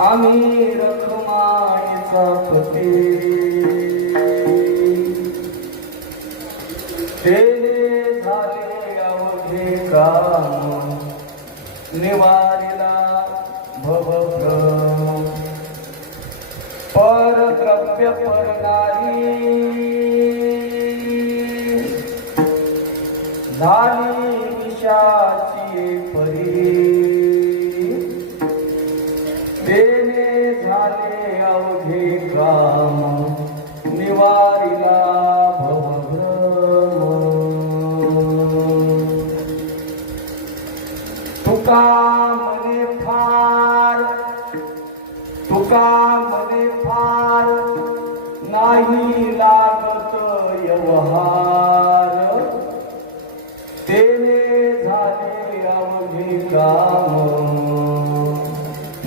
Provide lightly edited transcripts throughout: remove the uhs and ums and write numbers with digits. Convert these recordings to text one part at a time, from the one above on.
आम्ही रखमाईचा पती तेने झाले अवघे काम निवारिला भवभ्रम परद्रव्य परनारी झाली विषाची परी तेने झाले अवघे काम निवारिला भवभ्रम तुका मने फार नाही लागत व्यवहार तेने झाले अवघे काम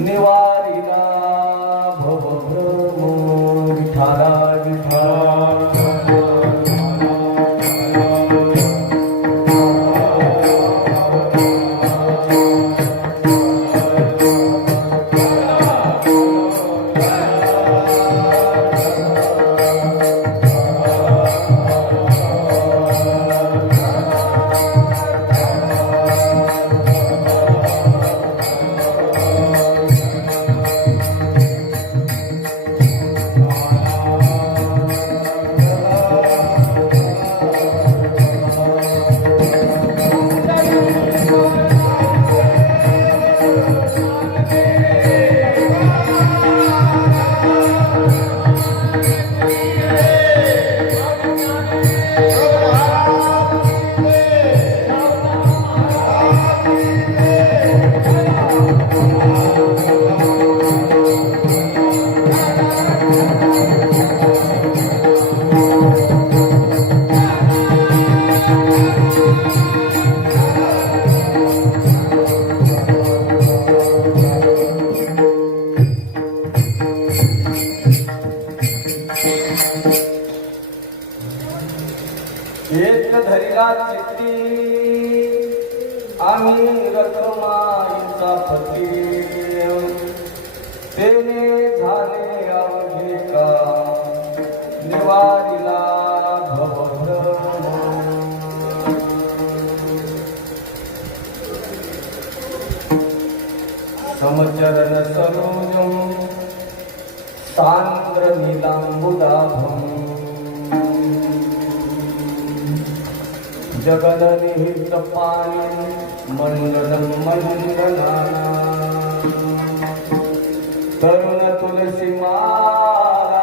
निवारिला भवभ्रम विठाला आमचा पती तेने झाले अवघे काम निवारिला भवभ्रम समचरण सरोजम सांद्र नीलांबुदाभम जगदनिहित पाणी मंडलम मंडनाना तरुण तुलसी माला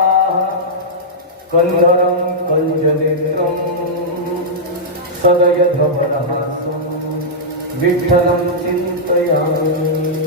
कंधरम कंजनेत्रम सदय धवलहासम विठ्ठलं चिंतयामि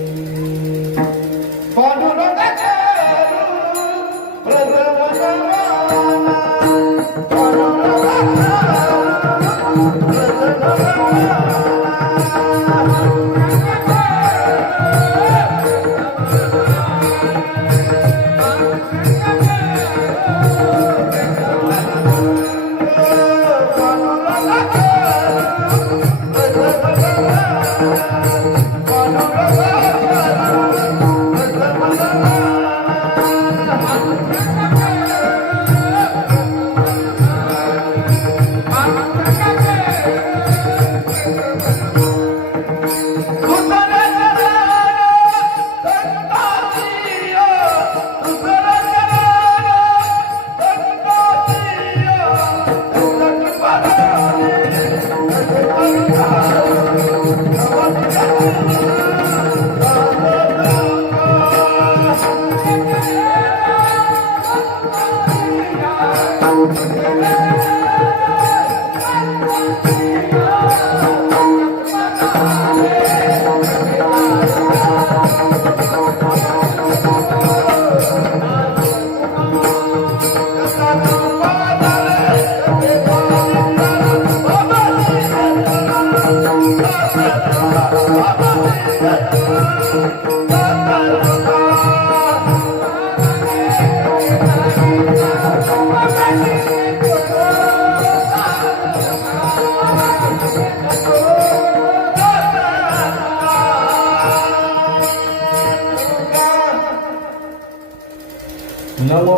नमो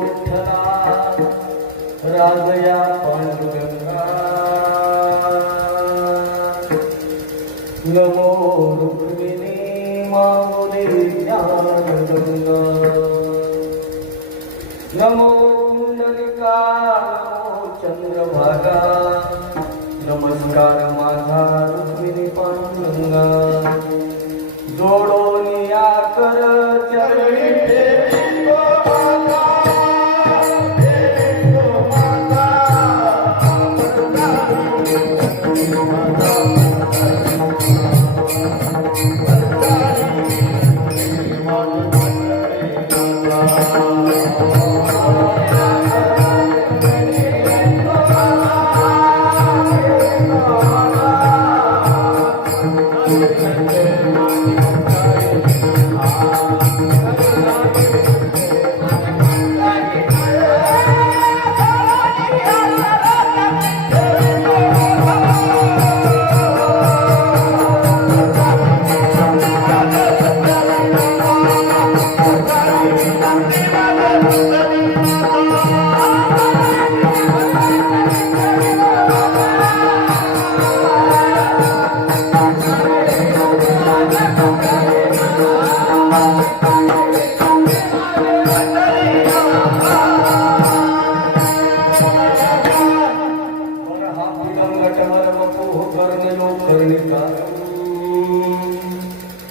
विठ्ठला राजया पांडुरंगा नमो रुक्मिणी माऊली ज्ञानगंगा नमो कुंडलिका नमो चंद्रभागा नमस्कार माझा रुक्मिणी पांडुरंगा जोडोनी आकर चरणी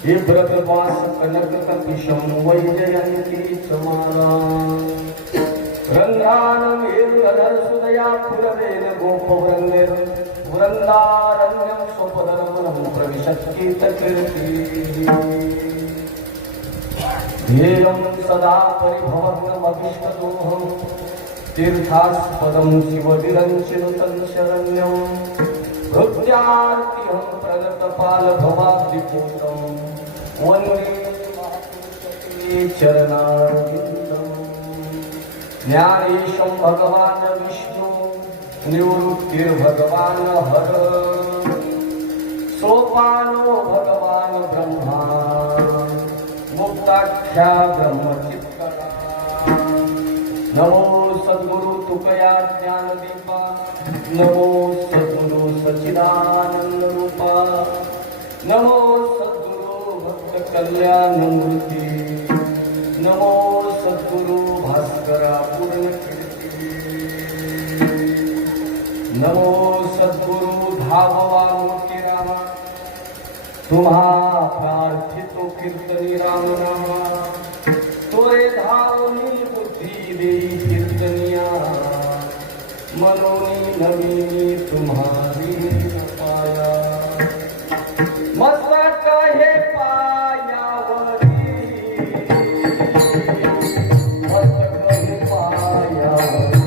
हे भ्रगवास कनक कपिशम वैजयंती समाला रंगानं मेरुधर सुदया पुरवेल गोपवृंदेर वृंदारण्यं स्वपदरमणं प्रविशत्कीर्तकीर्ति ध्येयं सदा परिभवग्नमभीष्टदोहं तीर्थास्पदं शिवविरञ्चिनुतं शरण्यं हृद्यार्तिहं प्रगतपालभवाब्धिपूतं वन्दे चरणारविन्दम् ज्ञानेशं भगवान् विष्णु निवृत्तिर्भगवान् हर सोपानो भगवान् ब्रह्मा साख्या ब्रह्मचित्तळा नमो सद्गुरु तुकया ज्ञानदीपा नमो सद्गुरु सच्चिदानंद रूपा नमो सद्गुरु भक्त कल्याण मूर्ती नमो सद्गुरु भास्करा पूर्ण कीर्ती नमो सद्गुरु धाववा मोठी रामा तुम्हा प्रार्थितो कीर्तनी राम नामा तोरे धावनी बुद्धी देई कीर्तनिया मनोनी नवीनी तुम्हारी पाया मस्तक हे पायावरी मस्तक हे पायावरी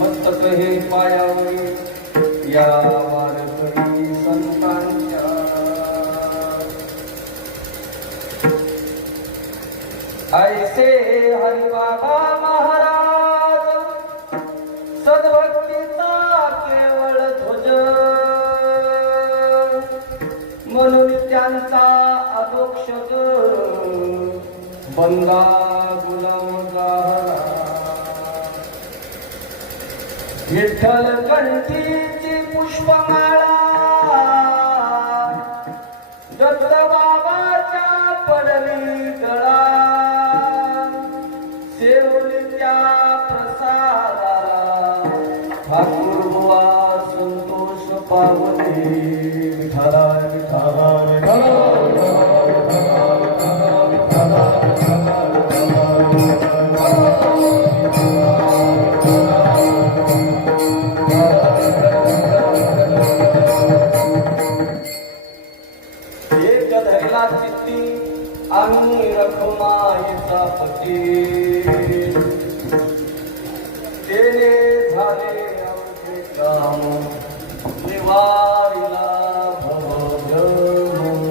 मस्तक हे पायावरी या वारकरी संतांच्या ऐसे हरिबाबा महाराज सद्भक्तीचा केवळ ध्वज म्हणून त्यांचा अदोक्षज बंदा गुलाम गाहला विठ्ठल कंठीची पुष्पमाळा दत्त बाबाच्या पडली गळा सेवली त्या प्रसादाला ठाकूर बुवा संतोष पावले विठाला विठाला आम्ही रखमाईचा पती तेने झाले आमचे काम निवारिला भवभ्रम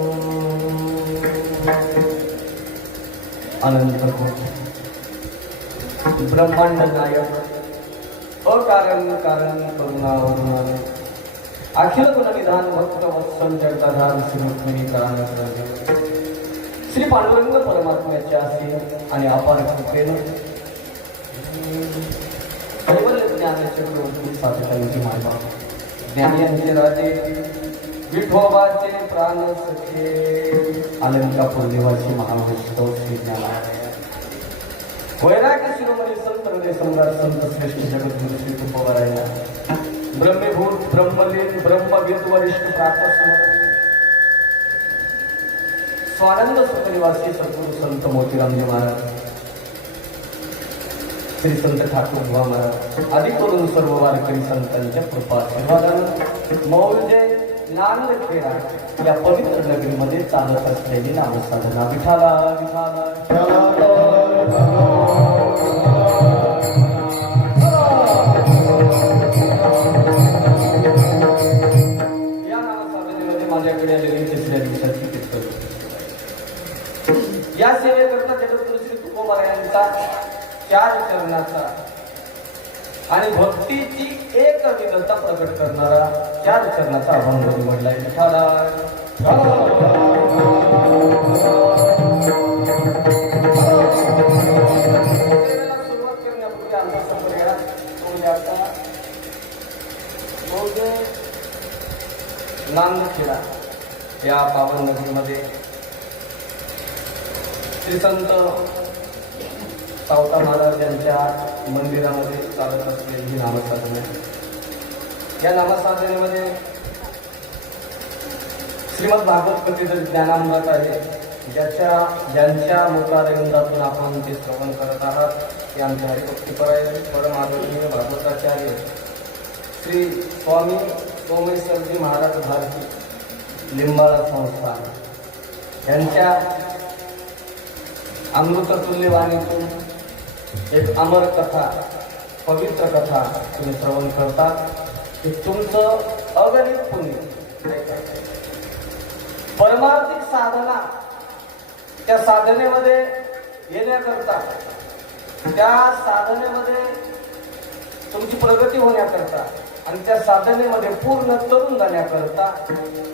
अनंत ब्रह्मांड नायक अकारण कारण करुणावरुणाने अखिल गुणविधान भक्त वत्सल जगदाधार श्री प्राण श्री पांडुरंग परमात्म्याच्या असे आणि अपार कृपेनं कैवल्य ज्ञानाचे प्रभू साधकांची मायबा ज्ञानियांचे राजे विठोबाचे प्राण सखे अलंकापूर निवासी महामहोत्सव श्री ज्ञानालय वैराग्य शिरोमणी संत हृदय सम्राट संत श्रेष्ठ जगद्गुरु श्री तुकोबाराया ब्रह्मभूत ब्रह्मलीन ब्रह्मविद वरिष्ठ प्रातः स्वानंद सुखनिवासी सद्गुरु संत मोतीरामजी महाराज श्री संत ठाकूर बुवा महाराज आदी करून सर्व वारकरी संतांच्या कृपा आशीर्वादानं मौजे नांदखेडा या पवित्र नगरीमध्ये चालत असलेली नामसाधना. विठाला विठाला या नामसाधनेमध्ये माझ्याकडे आलेली तिसऱ्या दिवसाची कीर्तन. या सेवेकरता जगद्गुरु श्री तुकोबा यांचा 4 चरणाचा आणि भक्तीची एक विधता प्रकट करणारा 4 चरणाचा अभंग निवडलाय. विठाला सुरुवात करण्यापूर्वी आमचा नांदखेडा या पावन नगरीमध्ये श्री संत सावता महाराज यांच्या मंदिरामध्ये चालत असलेली ही नामसाधना आहे. या नामसाधनेमध्ये श्रीमद भागवत कथेचं ज्ञानामृत आहे. ज्यांच्या मुखारविंदातून आपण ते श्रवण करत आहात ते आमचे हरिभक्तीपरायण परम आदरणीय भागवताचार्य श्री स्वामी सोमेश्वरजी महाराज भारती लिंबाळा संस्थान यांच्या अमृततुल्य वाणीतून एक अमर कथा, पवित्र कथा तुम्ही श्रवण करतात. ते तुमचं अगणित पुण्य. परमार्थिक साधना, त्या साधनेमध्ये येण्याकरता, त्या साधनेमध्ये तुमची प्रगती होण्याकरता आणि त्या साधनेमध्ये पूर्ण तरुण जाण्याकरता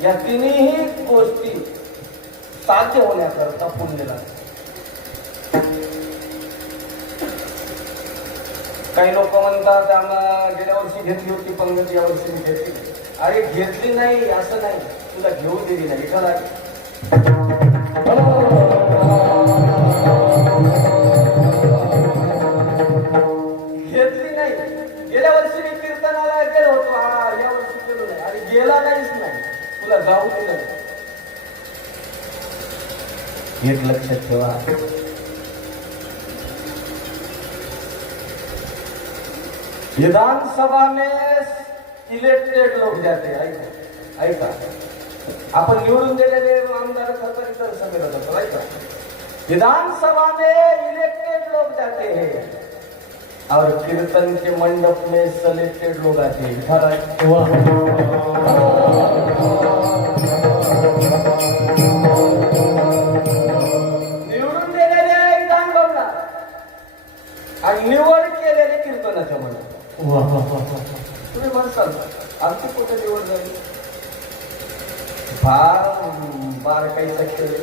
या तिन्ही गोष्टी साध्य होण्याकरता पुण्य लागते. काही लोक म्हणतात आम्हाला गेल्या वर्षी घेतली होती पंगत, या वर्षी मी घेतली. अरे घेतली नाही असं नाही, तुला घेऊ दिली नाही. एखादा घेतली नाही. गेल्या वर्षी मी कीर्तनाला गेलो होतो, या वर्षी गेलो नाही. अरे गेला नाहीच नाही, तुला जाऊ दिलं नाही. एक लक्षात ठेवा, विधानसभा में इलेक्टेड लोग जाते. ऐका ऐका, आपण निवडून दिलेले आमदार सरकारी सभेला जातो. ऐका, विधानसभा में इलेक्टेड लोग जाते हैं और कीर्तन के मंडप में सिलेक्टेड लोग आते हैं. निवडून दिलेले विधान भवनात आणि निवड केलेले कीर्तनाच्या मनात. तुम्ही म्हणसाल आमची कुठे निवड झाली? फार बारकाईचा खेळ.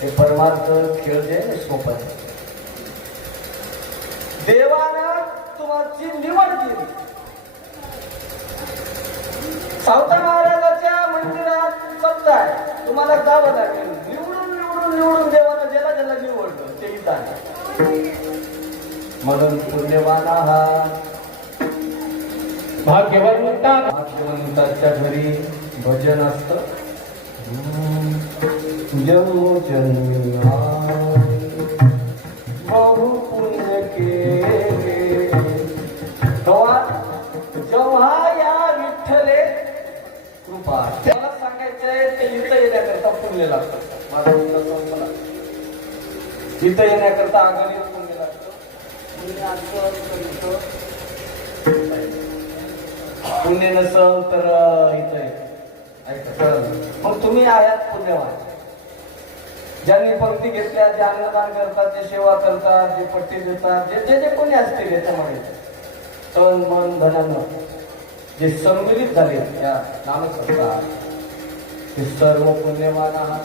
हे परमार्थ खेळ जे सोपं आहे. देवानं तुमची निवड केली. सावता महाराजाच्या मंदिरात समजा तुम्हाला जावं लागेल. निवडून निवडून निवडून देवानं ज्याला ज्याला निवडलं ते इथं. म्हणून पुण्यवान आहात. भाग्यवंताच्या घरी भजन असतं. जन्मोजन्मी बहु पुण्य केले. जेव्हा या विठ्ठले कृपा. मला सांगायचंय ते इथं येण्याकरता पुण्य लागतं. माझा मुलगा संपला. इथं येण्याकरता अगणित पुण्य लागतं. पुण्य नसल तर इथं ऐका. मग तुम्ही आहात पुण्यवान. ज्यांनी पंक्ती घेतल्या, जे अन्नदान करतात, जे सेवा करतात, जे पट्टी देतात, जे जे कोणी असतील याच्यामध्ये तन मन धनानं जे सम्मिलित झाले या नामसंस्थात, ते सर्व पुण्यवान आहात.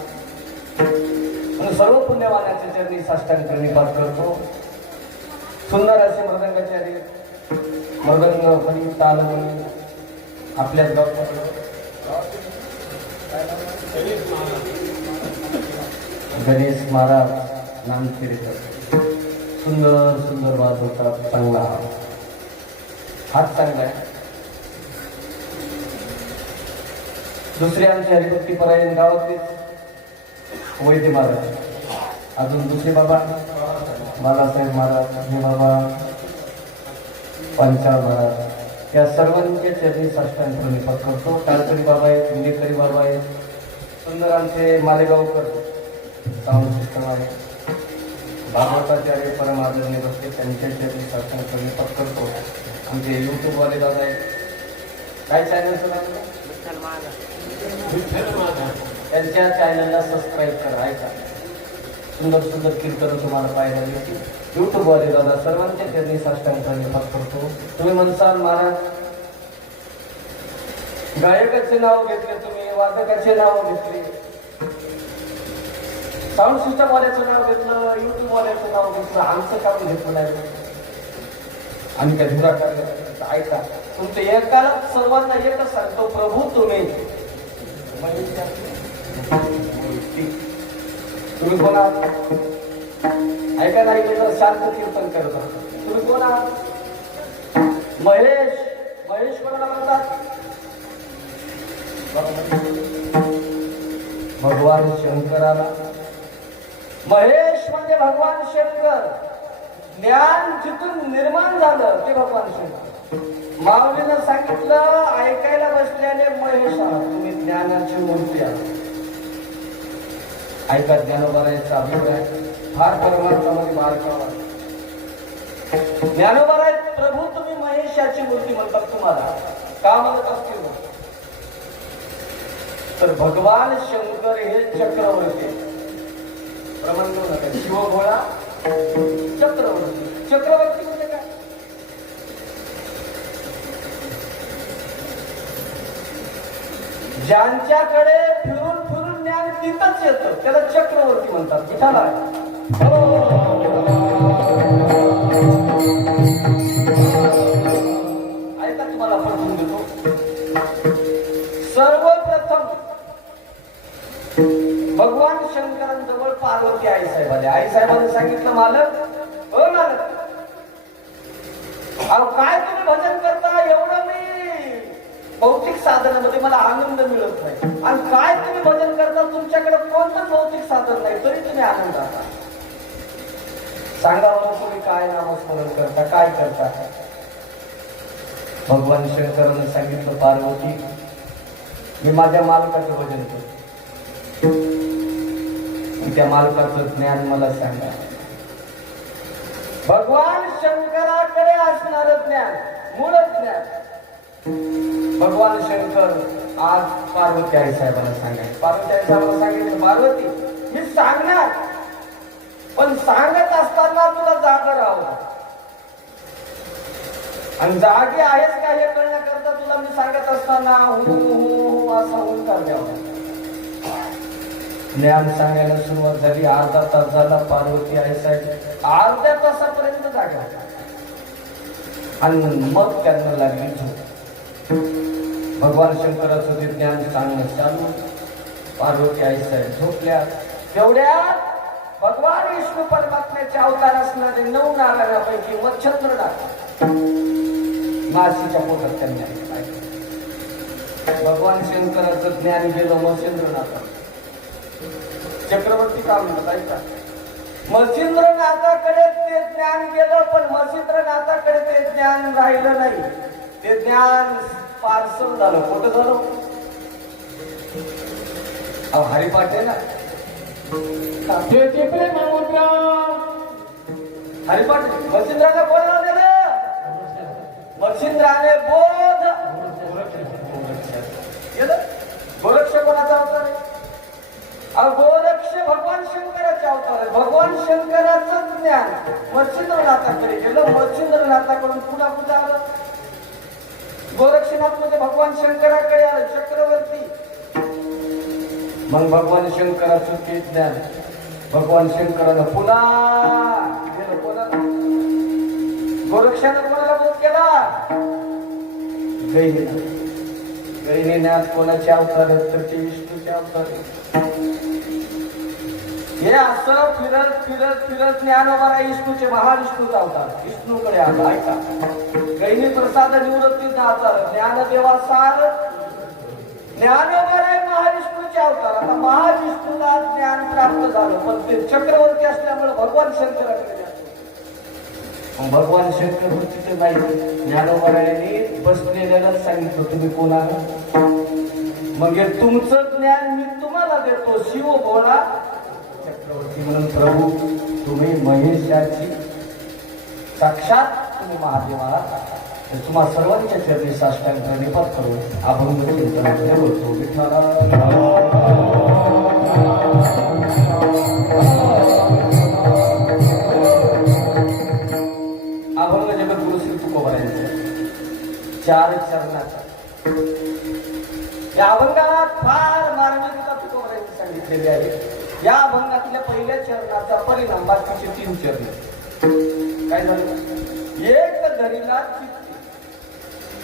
आणि सर्व पुण्यवानाच्या चरणी साष्टांग प्रणिपात करतो. सुंदर असे मृदंगाचार्य, मृदंग फणी तालमणी आपल्याच गावात गणेश महाराज नामखेडकर सुंदर सुंदर वाजवतात. चांगला हात चांगला आहे. दुसरे आमचे हरिभक्तीपरायण गावातलेच वैद्य महाराज, अजून दुसरे बाबा बालासाहेब महाराज, हे बाबा पंचाळ महाराज, या सर्वांचे चरणी साष्टांग प्रणिपात करतो. टाळकरी बाबा आहेत, आमचे मालेगावकर साऊंड सिस्टम आहे, भागवताचार्य परमादरणीय बसले त्यांच्या चरणी साधना करणे पट करतो. आमचे यूट्यूबवाले दादा आहेत, काय चॅनलचं नाव? त्यांच्या चॅनलला सबस्क्राईब करा. ऐका, सुंदर सुंदर कीर्तन तुम्हाला पाहायला मिळतील. यूट्यूबवाले दादा सर्वांच्या चरणी साष्टांग करणे पट करतो. तुम्ही म्हणसाल महाराज गायकाचे नाव घेतले, तुम्ही वादकाचे नाव घेतले, साऊंड सिस्टम वाल्याचं नाव घेतलं, युट्यूब वाल्याचं नाव घेतलं, आमचं काम घेतलं नाही. आम्ही काय धुरा टाकलं? ऐका, तुमचं एकाला सर्वांना एकच सांगतो, प्रभू तुम्ही तुम्ही कोण आहात? ऐका नाही गेलं शांत कीर्तन करत आहात. तुम्ही कोण आहात? महेश. महेश कोणाला म्हणतात? भगवान शंकराला. महेश म्हणजे भगवान शंकर. ज्ञान जिथून निर्माण झालं ते भगवान शंकर. माऊलीनं सांगितलं, ऐकायला बसल्याने महेश आहात, तुम्ही ज्ञानाची मूर्ती आहात. ऐका, ज्ञानोबारायचा अभिप्राय फार परमार्थामध्ये बारकावा. ज्ञानोबाराय प्रभू तुम्ही महेशाची मूर्ती म्हणतात. तुम्हाला का म्हणत असतील तर भगवान शंकर हे चक्रवर्ती. प्रमाण शिवभोळा चक्रवर्ती. चक्रवर्ती म्हणजे काय? ज्यांच्याकडे फिरून फिरून ज्ञान तिथंच येतं त्याला चक्रवर्ती म्हणतात. विठाला ऐका, तुम्हाला पटवून देतो. सर्वप्रथम भगवान शंकरांजवळ पार्वती आईसाहेब आले. आईसाहेबांनी सांगितलं, मालक हो मालक, अहो काय तुम्ही भजन करता, एवढं मी भौतिक साधनामध्ये मला आनंद मिळत नाही, आणि काय तुम्ही भजन करता, तुमच्याकडे कोणतं भौतिक साधन नाही तरी तुम्ही आनंद आता सांगा बरं, तुम्ही काय नामस्मरण करता, काय करता? भगवान शंकरांनी सांगितलं, पार्वती मी माझ्या मालकाचं भजन करतो, त्या मालकाचं ज्ञान मला सांगा. भगवान शंकराकडे असणार ज्ञान, मूळ ज्ञान. भगवान शंकर आज पार्वती आई साहेबांना सांगायचं. पार्वती आई साहेबांना सांगितलं, पार्वती मी सांगणार, पण सांगत असताना तुला जागा राहावं, आणि जागे आहेस का हे कळण्याकरता तुला मी सांगत असताना असा हुंकार द्यावा. ज्ञान सांगायला सुरुवात झाली. अर्धा तास झाला. पार्वती आई साहेब अर्ध्या तासापर्यंत जागा, आणि मग त्यांना लागली झोप. भगवान शंकराचं ते ज्ञान सांगणं चालू. पार्वती आई साहेब झोपल्या. तेवढ्यात भगवान विष्णू परमात्म्याचे अवतार असणारे 9 नागांपैकी मच्छंद्र नाग माशीच्या पोटात त्यांनी भगवान शंकराचं ज्ञान गेलं मच्छिंद्रनाथा. चक्रवर्ती का म्हणतात? ऐका, मच्छिंद्रनाथाकडे ते ज्ञान गेलं, पण मच्छिंद्रनाथाकडे ते ज्ञान राहिलं नाही. ते ज्ञान पार्सल झालं. कुठं झालं? अहो हरिपाठ आहे ना, हरिपाठ. मच्छिंद्राला बोलावं दिलं, मच्छिंद्राने बोध गेलं. गोरक्ष कोणाचा अवतार आहे? गोरक्ष भगवान शंकराचे अवतार आहे. भगवान शंकराचं ज्ञान मच्छिंद्रनाथाकडे गेलं. मच्छिंद्रनाथाकडून पुन्हा कुठं आलं? गोरक्षनाथ मध्ये भगवान शंकराकडे आलं, चक्रवर्ती. मग भगवान शंकराचं ते ज्ञान भगवान शंकरानं पुन्हा गेलं. कोणाला? गोरक्षानं कोणाला बोध केला? गैनीला. गैनीनाथ कोणाचे अवतार आहेत? तर ते विष्णूचे अवतार आहेत. हे असं फिरत फिरत फिरत ज्ञानोबा विष्णूचे महाविष्णूचा अवतार विष्णूकडे आला. ऐका, गैनी प्रसाद निवृत्तीचा अवतार ज्ञानदेवा सार ज्ञानोबा महाविष्णूचे अवतार. आता महाविष्णूला ज्ञान प्राप्त झालं, पण ते चक्रवर्ती असल्यामुळे भगवान शंकराकडे भगवान शंकर तिथे नाही. ज्ञानोबा बसलेल्याला सांगितलं, तुम्ही कोण आहात? मग हे तुमचं ज्ञान मी तुम्हाला देतो. शिव बोला चक्रवर्ती म्हणून प्रभू तुम्ही महेशाची साक्षात तुम्ही महादेव आहात. तुम्हा सर्वांच्या चरणी साष्टांग प्रणिपात करू अभंग कीर्तनाकडे बोलतो. विठ्ठला अभंग जगद्गुरु श्री तुकोबारायांचा 4 चरणाचा. या अभंगात फार मार्मिकता तुकोबारायांनी सांगितलेली आहे. या अभंगातल्या पहिल्या चरणाचा परिणाम बाकीचे 3 चरण काय झालं. एक धरीला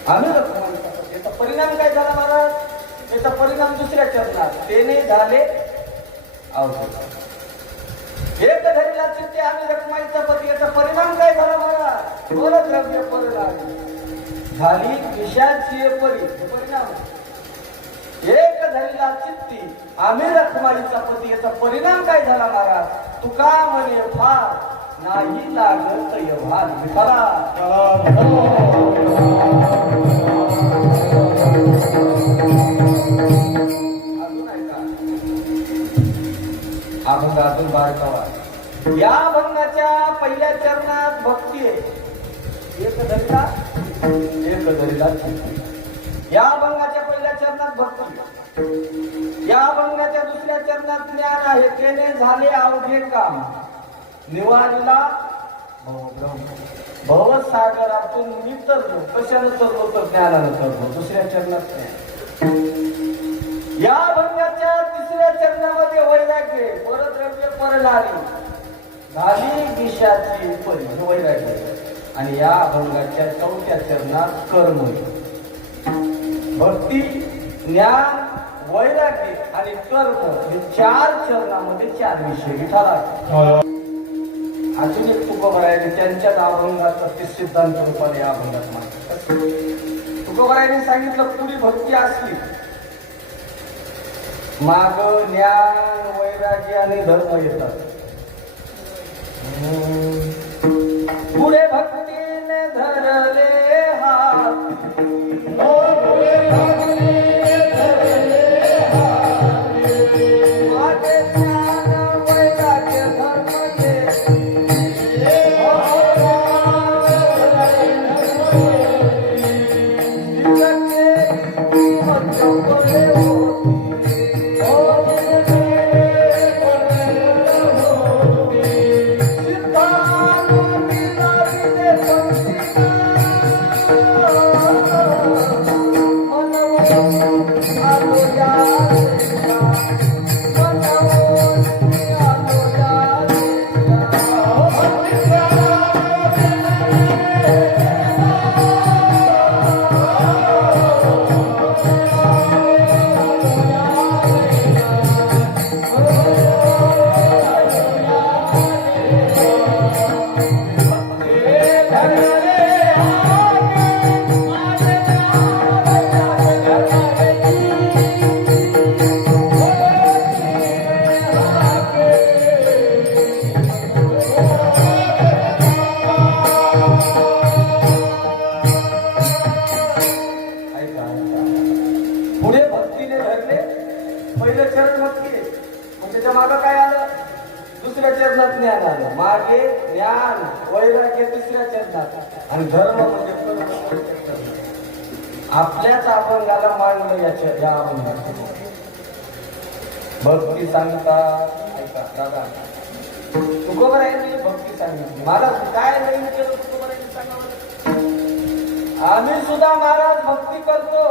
आम्ही याचा परिणाम काय झाला महाराज. याचा परिणाम दुसऱ्या चरणात तेने झाले अवघड. एक धरीला चित्ते आम्ही रखमाईचा पती. याचा परिणाम काय झाला महाराज. परद्रव्य परलाली झाली विषाची परी. परिणाम एक धरीला चित्ती आम्ही रखमाईचा पती. याचा परिणाम काय झाला महाराज. तुका म्हणे फार नाही लागत यभाल. विठाला अजून ऐका अभंग अजून बारकावा. या अभंगाच्या पहिल्या चरणात भक्ती आहे. एक धरीला या अभंगाच्या पहिल्या चरणात भक्ती. या अभंगाच्या दुसऱ्या चरणात ज्ञान आहे. त्याने झाले अवघे काम निवारीला भवसागरातून मी तरलो. कशानं तरलो तर ज्ञानानं तरलो. दुसऱ्या चरणात ज्ञान. या अभंगाच्या तिसऱ्या चरणामध्ये वैराग्य परद्रव्य परलाली झाली विषाची परी वैराग्य. आणि या अभंगाच्या चौथ्या चरणात कर्म भक्ती ज्ञान वैराग्य आणि कर्म हे 4 चरणामध्ये 4 विषय विठाला. अजून एक तुकोबारायांनी त्यांच्या अभंगाचा ते सिद्धांत रूपाने या अभंगात मांडतात. तुकोबारायांनी सांगितलं पुरी भक्ती असली माग ज्ञान वैराग्य आणि धर्म येतात. पुढे भक्तीने धरले हात मागे ज्ञान वैराग्य धर्म मागे ज्ञान वैराग्य तिसऱ्या चरणात आणि धर्म म्हणजे आपल्याच अभंगाला मांडलं. या अभंगात भक्ती सांगतात. ऐका दादा तुकोबारायांनी भक्ती सांगितली. महाराज काय नाही केलं तुकोबारायांनी सांगावं. आम्ही सुद्धा महाराज भक्ती करतो.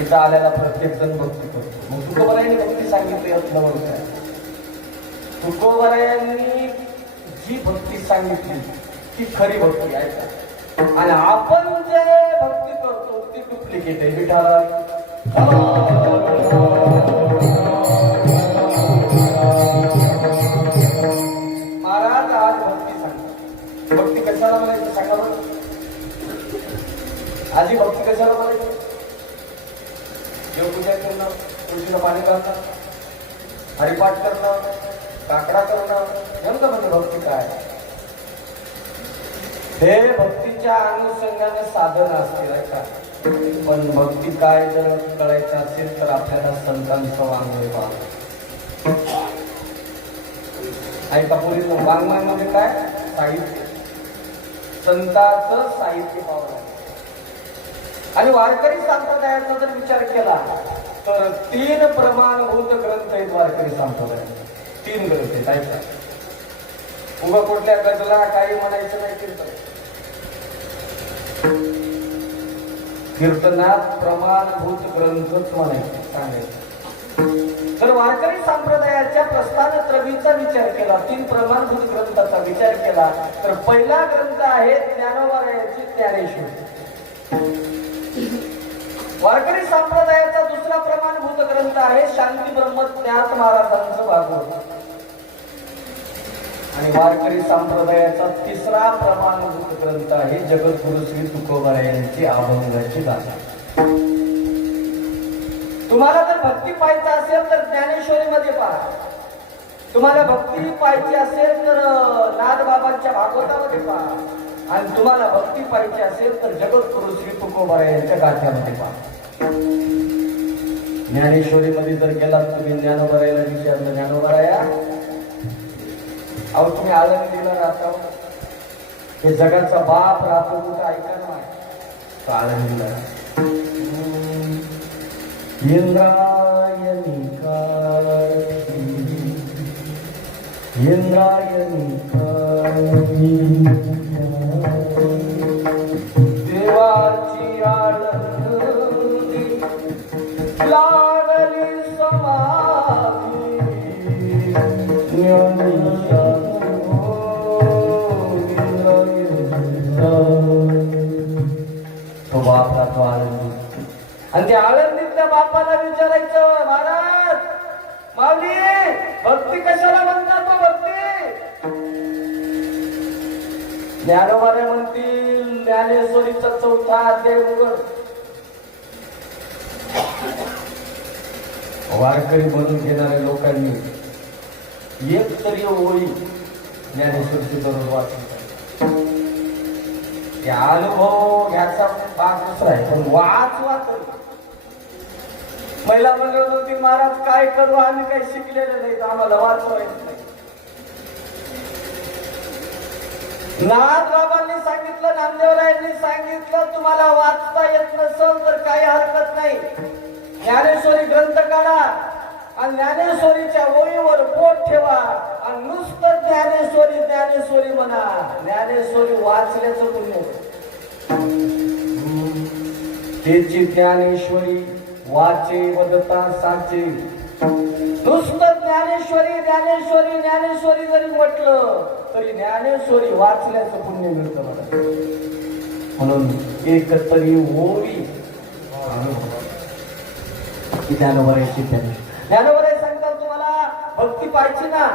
इथं आल्याला प्रत्येक जण भक्ती करतो. मग तुकोबारायांनी भक्ती सांगितली असलं काय. तुकोबारायांनी जी भक्ती सांगितली ती खरी भक्ती आहे. आणि आपण जे भक्ती करतो ती डुप्लिकेट आहे. विठाला महाराज आज भक्ती सांगतो. भक्ती कशाला म्हणायचं सांगा बरं. आधी भक्ती कशाला म्हणायची. देवपूजा करणं, तुळशीला पाणी घालणं, हरिपाठ करणं, काकडा करणं नेमकं म्हणजे भक्ती काय. हे भक्तीच्या अनुषंगाने साधन असते. पण भक्ती काय जर करायचं असेल तर आपल्याला संतांचं वाङ्मय पाहावं. ऐका पूर्वी वाङ्मयामध्ये काय साहित्य, संतांचं साहित्य पाहावं लागेल. आणि वारकरी संप्रदायाचा जर विचार केला तर 3 प्रमाणभूत ग्रंथ आहेत वारकरी संप्रदायाचे. 3 ग्रंथ आहेत. ऐका, उगा कुठल्या गजला काही म्हणायचं नाही. कीर्तनात प्रमाणभूत ग्रंथच म्हणायचे सांगायचे. तर वारकरी संप्रदायाच्या प्रस्थान त्रयीचा विचार केला, 3 प्रमाणभूत ग्रंथाचा विचार केला तर पहिला ग्रंथ आहे ज्ञानोबरायांची ज्ञानेश्वरी. वारकरी संप्रदायाचा दुसरा प्रमाणभूत ग्रंथ आहे शांती ब्रह्मज्ञात महाराजांचं भागवत. आणि वारकरी संप्रदायाचा तिसरा प्रमाणभूत ग्रंथ आहे जगद्गुरु श्री तुकोबारायांची अभंगाची गाथा. तुम्हाला जर भक्ती पाहिजे असेल तर ज्ञानेश्वरी मध्ये पहा. तुम्हाला भक्ती पाहिजे असेल तर नाथबाबांच्या भागवतामध्ये पहा. आणि तुम्हाला भक्ती पाहिजे असेल तर जगद्गुरु श्री तुकोबारायांच्या गाथ्यामध्ये पहा. ज्ञानेश्वरीमध्ये जर गेलात तुम्ही ज्ञानोबारायाला विचारलं, ज्ञानोबाराया अहो तुम्ही आळंदीला राहता, हे जगाचा बाप राहतो कुठं ऐका ना, तो आळंदीला इंद्रायणी देवाची आळंदी लागली समाधी तो बाप राहतो आळंदी. आणि त्या आळंदीतल्या बापाला विचारायचं, महाराज माऊली भक्ती कशाला म्हणतात तो भक्ती? ज्ञानोबाने म्हणतील ज्ञानेश्वरीचा 4था अध्याय उघड. वारकरी बनून घेणाऱ्या लोकांनी एक तरी ओळी ज्ञानेश्वरीची दररोज वाचून या अनुभव घ्यायचा भाग दुसरा आहे, पण वाचवा तरी. महिला मंडळ म्हणतील महाराज काय करू, आम्ही काही शिकलेलं नाही, आम्हाला वाचवायचं नाही. नाथबाबांनी सांगितलं, नामदेवरायांनी सांगितलं, तुम्हाला वाचता येत नसेल तर काही हरकत नाही, ज्ञानेश्वरी ग्रंथ काढा आणि ज्ञानेश्वरीच्या ओळीवर बोट ठेवा आणि नुसतं ज्ञानेश्वरी ज्ञानेश्वरी म्हणा. ज्ञानेश्वरी वाचल्याचं पुण्य. त्याची ज्ञानेश्वरी वाचे वदता साचे. नुसतं ज्ञानेश्वरी ज्ञानेश्वरी ज्ञानेश्वरी जरी म्हटलं तरी ज्ञानेश्वरी वाचल्याचं पुण्य मिळतं मला. म्हणून एक तरी ओळी ज्ञानोबारायांची ज्ञानोबाराय सांगतात तुम्हाला भक्ती पाहिजे ना.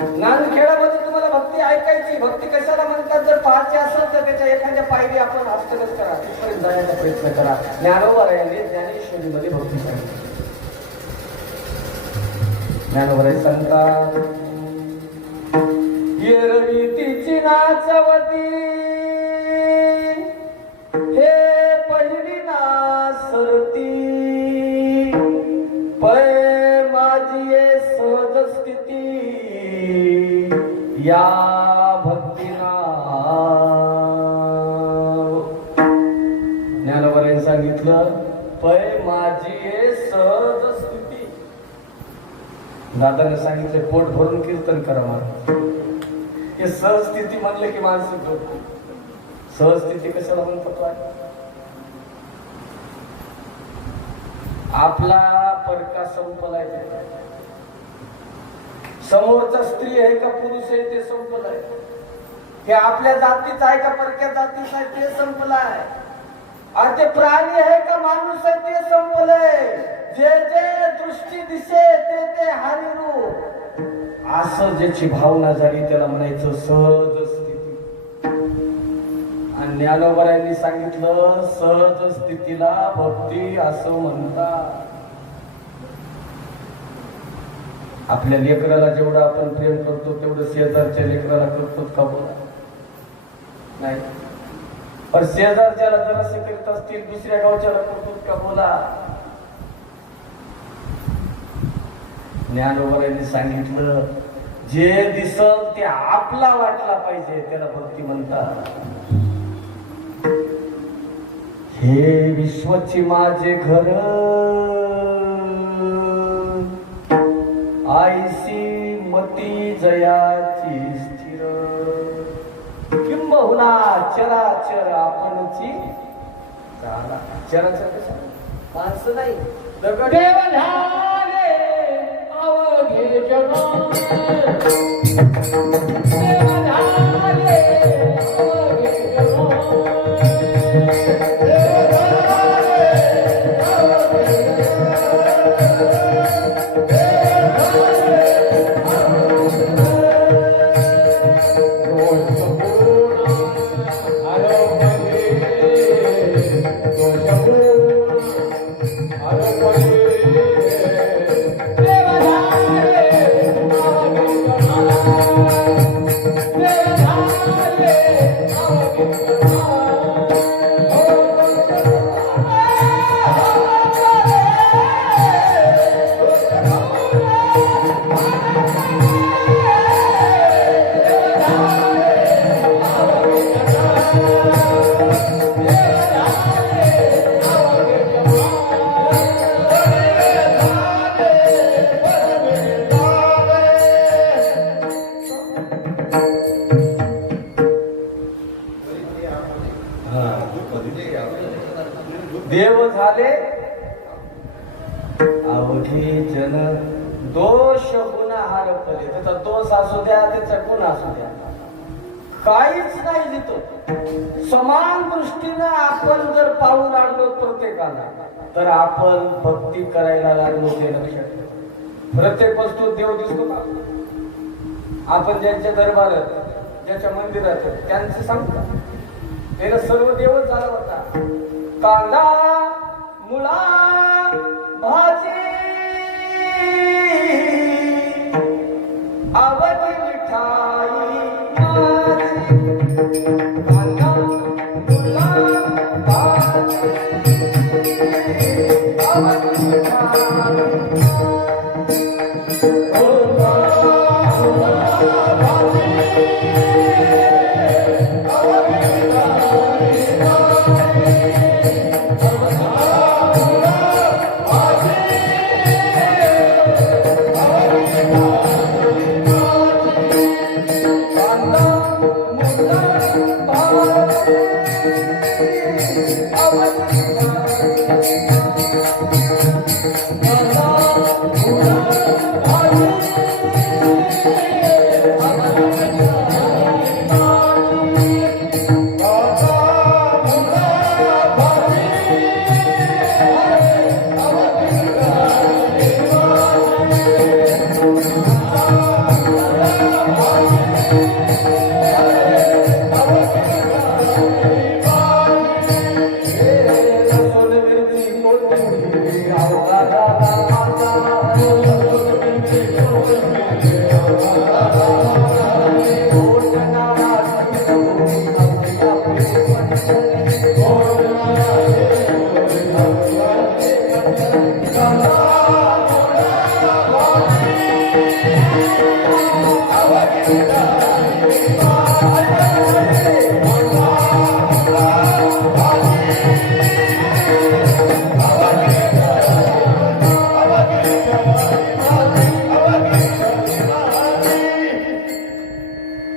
नांदखेडामध्ये तुम्हाला भक्ती ऐकायची. भक्ती कशाला म्हणतात जर पाहायची असेल तर त्याच्या एखाद्या पायरी आपण हस्तगत करा, तिथपर्यंत जाण्याचा प्रयत्न करा. ज्ञानोबारायांनी ज्ञानेश्वरीमध्ये भक्ती सांगितली. ज्ञानोबाराय सांगतात येरळी तिची नाचवती हे पहिली नासरती पै माझी सहज स्थिती या भक्तीना. ज्ञानोबारायांनी सांगितलं पै माझी सहज स्थिती. दादाने सांगितले पोट भरून कीर्तन करा महाराज. हे सहस्थिती म्हणलं की मानसिक होत. सहस्थिती कशाला म्हणतात? आपला परका संपलाय, समोरचा स्त्री आहे का पुरुष आहे ते संपलाय, हे आपल्या जातीचा आहे का परक्या जातीचा आहे ते संपलाय, आणि ते प्राणी आहे का माणूस आहे ते संपलंय. जे जे दृष्टी दिसे ते ते हरिरूप. असं ज्याची भावना झाली त्याला म्हणायचं सहज स्थिती. आणि ज्ञानोबारायांनी सांगितलं सहज स्थितीला भक्ती असं म्हणतात. आपल्या लेकराला जेवढं आपण प्रेम करतो तेवढं शेजारच्या लेकराला करतो का? बोला नाही. पण शेजारच्याला जर असे करीत असतील दुसऱ्या गावच्याला करतोत का बोला. ज्ञानोबांनी सांगितलं जे दिसल ते आपला वाटला पाहिजे त्याला भक्ती म्हणतात. हे विश्वची माझे घर आईसी मती जयाची स्थिर किंबहुना चराचर आपणची चराचर कशा माणसं नाही दगड देव झाले अवघे जग देव झाले अवघे देव झाले अवघे जन दोष गुण हरपले. त्याचा दोष असू द्या त्याचा गुण असू द्या काहीच नाही देतो. समान दृष्टीनं आपण जर पाहू लागलो प्रत्येकाला तर आपण भक्ती करायला लागलो ते लक्षात ठेवा. प्रत्येक वस्तू देव दिसतो का. आपण ज्यांच्या दरबारात ज्याच्या मंदिरात त्यांचं सांगतात त्याला सर्व देवच झाला होता. कांदा मुळा भाजी आवडी मिठाई कांदा मुळा भाजी आवडी मिठाई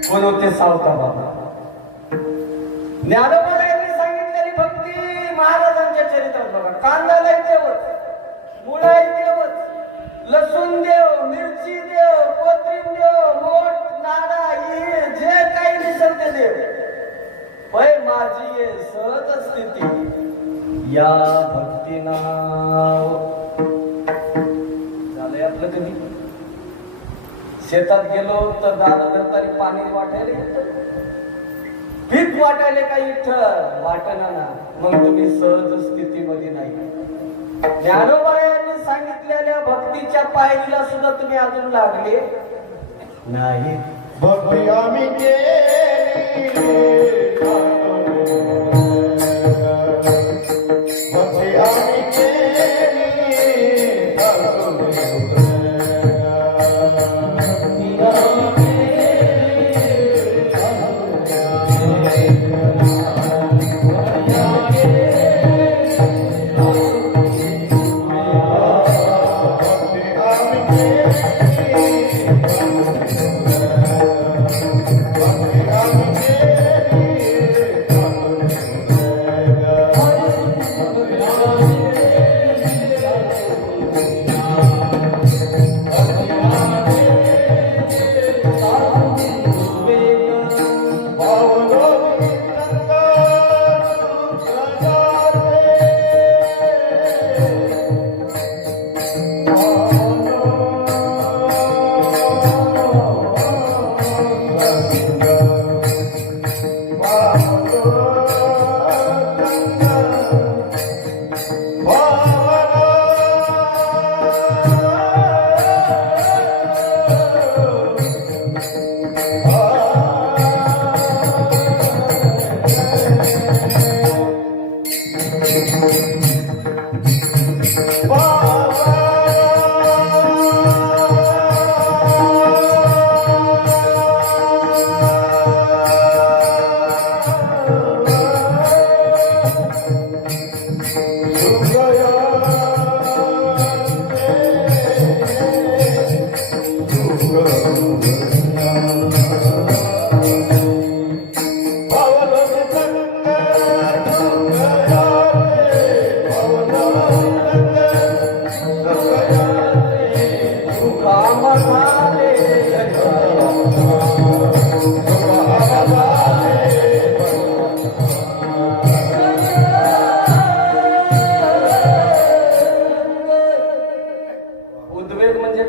कोण होते सावता बाबा. ज्ञानोबा यांनी सांगितलेली भक्ती महाराजांच्या चरित्रात बघा. कांदा नाही देवच, मुळाई देवच, लसूण देव, मिरची देव, कोथिंबीर देव, मोठ नाडा हे जे काही दिसल ते देव. पै माझी ये सहज स्थिती या भक्ती नाव झालंय आपलं. कधी शेतात गेलो तर दादा धरताना पाणी वाटायला येतं, पीक वाटायला काही इथं वाटना ना. मग तुम्ही सहज स्थितीमध्ये नाही. ज्ञानोबा यांनी सांगितलेल्या भक्तीच्या पायरीला सुद्धा तुम्ही अजून लागले नाही. भक्ती आम्ही केली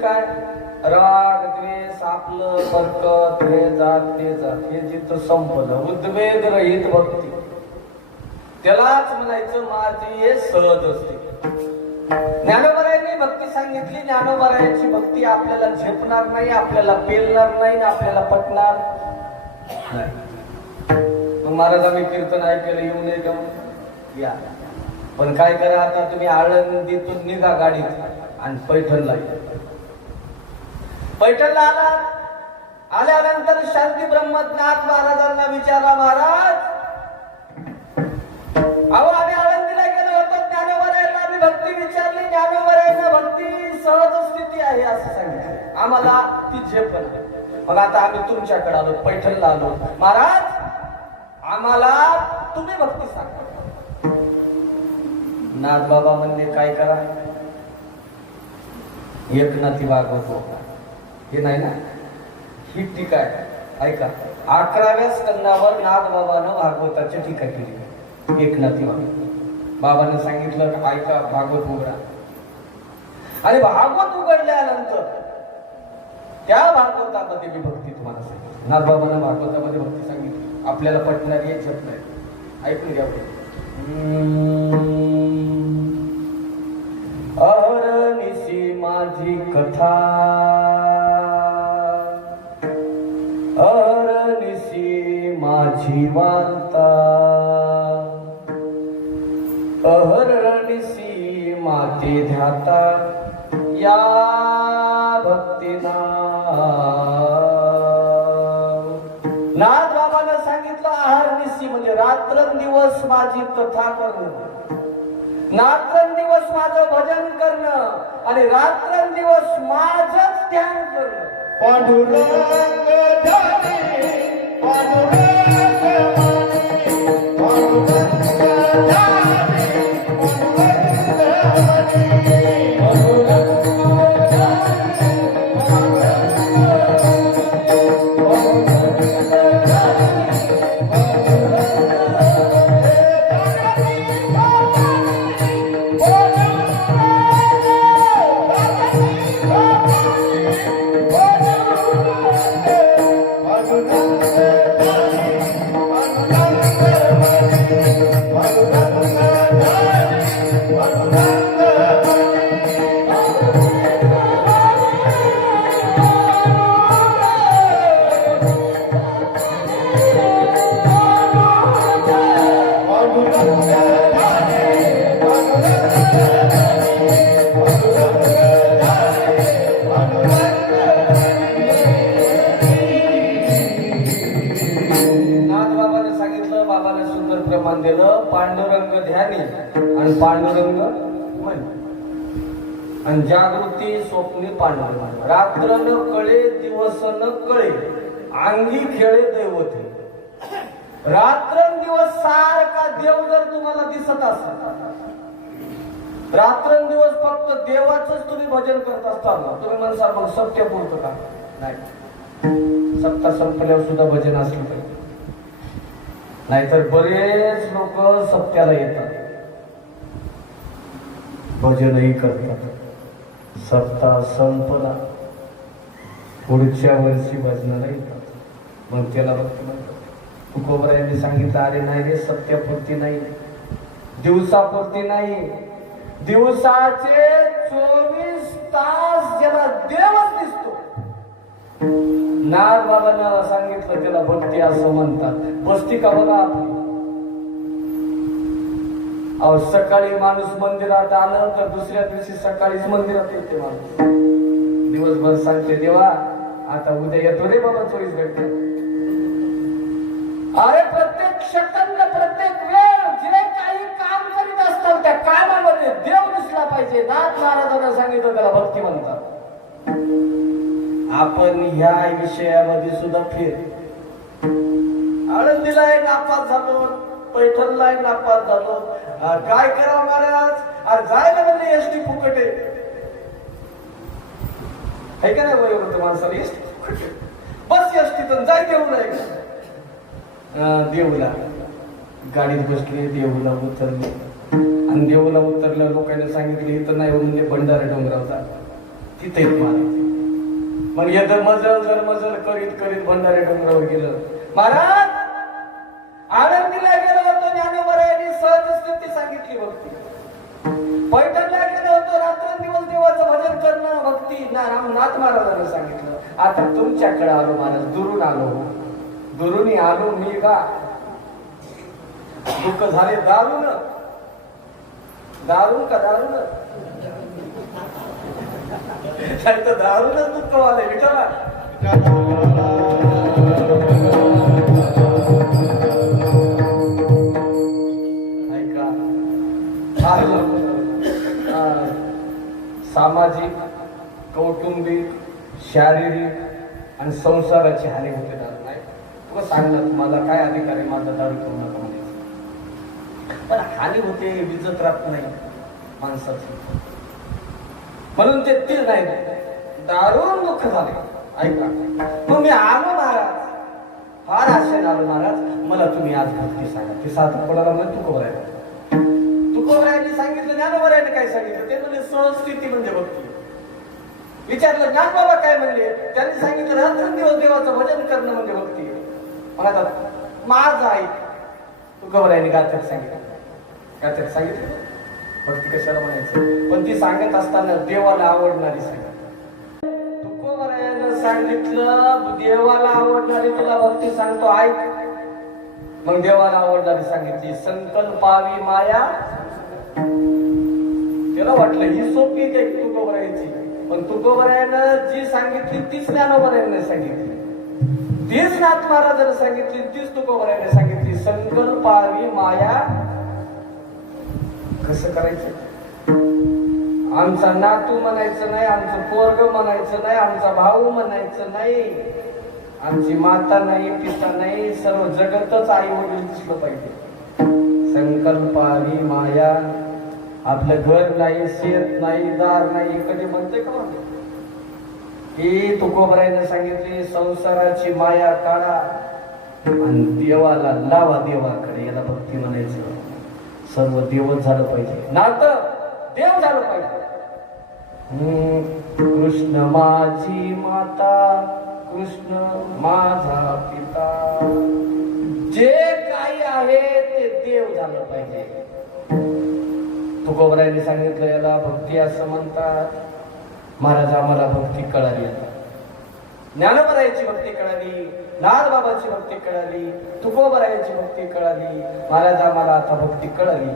काय राग द्वेष आपलं बरकत हे जात ते जात हे जिथं संपलं उद्वेग रहित भक्ती त्यालाच म्हणायचं माझी हे सहज असते. ज्ञानोबरायांनी भक्ती सांगितली. ज्ञानोबरायांची भक्ती आपल्याला झेपणार नाही, आपल्याला पेलणार नाही, आपल्याला पटणार नाही. मग महाराज आम्ही कीर्तन ऐकायला येऊ नये का? या, पण काय करा आता तुम्ही आळंदीतून निघा गाडीत आणि पैठणला या. पैठणला आल्यानंतर शांती ब्रह्मज्ञात महाराजांना विचारला, महाराज अहो आम्ही आळंदीला गेलो होतो, ज्ञानोबरायांना आम्ही भक्ती विचारली, ज्ञानोबरायांना भक्ती सहज स्थिती आहे असं सांगितलं, आम्हाला ती झेपण. मग आता आम्ही तुमच्याकडे आलो, पैठणला आलो, महाराज आम्हाला तुम्ही भक्ती सांगा. नाथ बाबा म्हणले काय करा, एकनाथी भागवत हे नाही ना, ही टीका आहे. ऐका, 11व्या स्कंदावर नाथ बाबानं भागवताची टीका केली. एकनाथी बाबानं सांगितलं ऐका भागवत उघडा. आणि भागवत उघडल्यानंतर त्या भागवतामध्ये मी भक्ती तुम्हाला सांगितली. नाथ बाबानं भागवतामध्ये भक्ती सांगितली, आपल्याला पटणारी एक शब्द आहे, ऐकून घ्या. अहरनिशी माझी कथा, अहरनिशी माझी वार्ता, अहरनिशी माते ध्याता या भक्तीना. नाथ बाबानं सांगितलं अहरनिशी म्हणजे रात्रंदिवस माझी कथा करणं, रात्रंदिवस माझं भजन करणं आणि रात्रंदिवस माझंच ध्यान करणं. पांडुरंग धारी, पांडुरंग माने, पांडुरंग धारी, पांडुरंग ध्यानी आणि पांडुरंग मन आणि जागृती स्वप्नी पांडुरंग. रात्र न कळे दिवस न कळे अंगी खेळे दैवते. रात्रंदिवस सारखा देव जर तुम्हाला दिसत असेल, रात्रंदिवस फक्त देवाचंच तुम्ही भजन करत असताल ना, तुम्ही म्हणसाल मग सत्य बोलतो का? नाही, सत्ता संपल्यावर सुद्धा भजन असलं पाहिजे. नाहीतर बरेच लोक सत्याला येतात, भजनही करतात, सत्ता संपला पुढच्या वर्षी भजनाला येतात, मग त्याला भक्ती म्हणतात. तुकोबरायांनी सांगितलं अरे नाही रे, सत्यापुरती नाही, दिवसापुरती नाही, दिवसाचे 24 तास ज्याला देवच दिसतो. नाथ बाबांना सांगितलं त्याला भक्ती असं म्हणतात. बसती का बघा आपली. अहो सकाळी माणूस मंदिरात आलं तर दुसऱ्या दिवशी सकाळीच मंदिरात येते माणूस, दिवसभर सांगते देवा आता उद्या येतो रे बाबा 24 घंटे. अरे प्रत्येक सेकंद प्रत्येक वेळ जे काही काम करीत असतात त्या कामामध्ये देव दिसला पाहिजे. नाथ महाराजांना सांगितलं त्याला भक्ती म्हणतात. आपण ह्या विषयामध्ये सुद्धा फेर आळंदीला नापास झालो, पैठणला नापास झालो, काय करावं महाराज? अरे जायला म्हणजे एसटी फुकट आहे का नाही? बरोबर माणसाला एसटी फुकट आहे, बस एसटीतून जाय देऊला. देऊला गाडीत बसले, देऊला उतरले आणि देऊला उतरल्या लोकांनी सांगितले इथं नाही म्हणजे भंडारा डोंगराव जा. तिथे महाराज. मग येतं मजल करीत करीत भंडारे डोंगरावर गेलं. महाराज आनंदीला गेलो होतो, ज्ञानोबरायांनी सहज स्थिती सांगितली भक्ती. पैठणला गेलो होतो, रात्रंदिवस देवाचं भजन करणं भक्ती ना रामनाथ महाराजांनी सांगितलं. आता तुमच्याकडे आलो महाराज, दुरून आलो. दुरुनी आलो मी का दुःख झाले दारून दारून का दारून नाही तर दारूनच दुःख आले विचारा. ऐका सामाजिक, कौटुंबिक, शारीरिक आणि संसाराची हानी होते दारू. नाही तुला सांगणार तुम्हाला काय अधिकार आहे माझा दारू करू नका म्हणायचं, पण हानी होते, विजत राहत नाही माणसाची. म्हणून ते तीच नाही दारून दुःख झाले. ऐका मग मी आलो महाराज, फार आशेने आलो महाराज, मला तुम्ही आज भक्ती सांगा. ते साधू कोणाला म्हणजे तुकोबरायांनी सांगितलं, ज्ञानोबरायांनी काय सांगितलं ते म्हणजे सहस्थिती म्हणजे भक्ती. विचारलं ज्ञानबाबा काय म्हणले, त्यांनी सांगितलं रात्रंदिवस देवाचं भजन करणं म्हणजे भक्ती. मग आता माझं ऐक, तुकोबरायांनी गाथ्यात सांगितलं भक्ती कशाला म्हणायचं, पण ती सांगत असताना देवाला आवडणारी सांगत. तुकोबरायानं सांगितलं देवाला आवडणारी तुला भक्ती सांगतो ऐक. मग देवाला आवडणारी सांगितली, संकल्पावी माया. त्याला वाटलं ही सोपी आहे तुकोबरायाची, पण तुकोबरायानं जी सांगितली तीच ज्ञानोबरायाने सांगितली, तीच नाथ महाराजांनी सांगितली, तीच तुकोबरायाने सांगितली. संकल्पावी माया. कसं करायचं? आमचा नातू म्हणायचं नाही, आमचं पोरग म्हणायचं नाही, आमचा भाऊ म्हणायचं नाही, आमची माता नाही, पिता नाही, सर्व जगतच आई वडील दिसलं पाहिजे. संकल्पावी माया. आपलं घर नाही, शेत नाही, दार नाही, कधी म्हणते का म्हणते ही तुकोबरायाने सांगितली. संसाराची माया काढा आणि देवाला लावा, देवाकडे. याला भक्ती म्हणायचं. सर्व देवच झालं पाहिजे, नातं देव झालं पाहिजे. कृष्ण माझी माता, कृष्ण माझा पिता, जे काही आहे ते देव झालं पाहिजे. तुकोबरायांनी सांगितलं याला भक्ती असं म्हणतात. महाराज आम्हाला भक्ती कळाली, आता ज्ञानोबरायाची भक्ती कळाली, नाथबाबाची भक्ती कळाली, तुकोबरायाची भक्ती कळाली. महाराज आम्हाला आता भक्ती कळाली.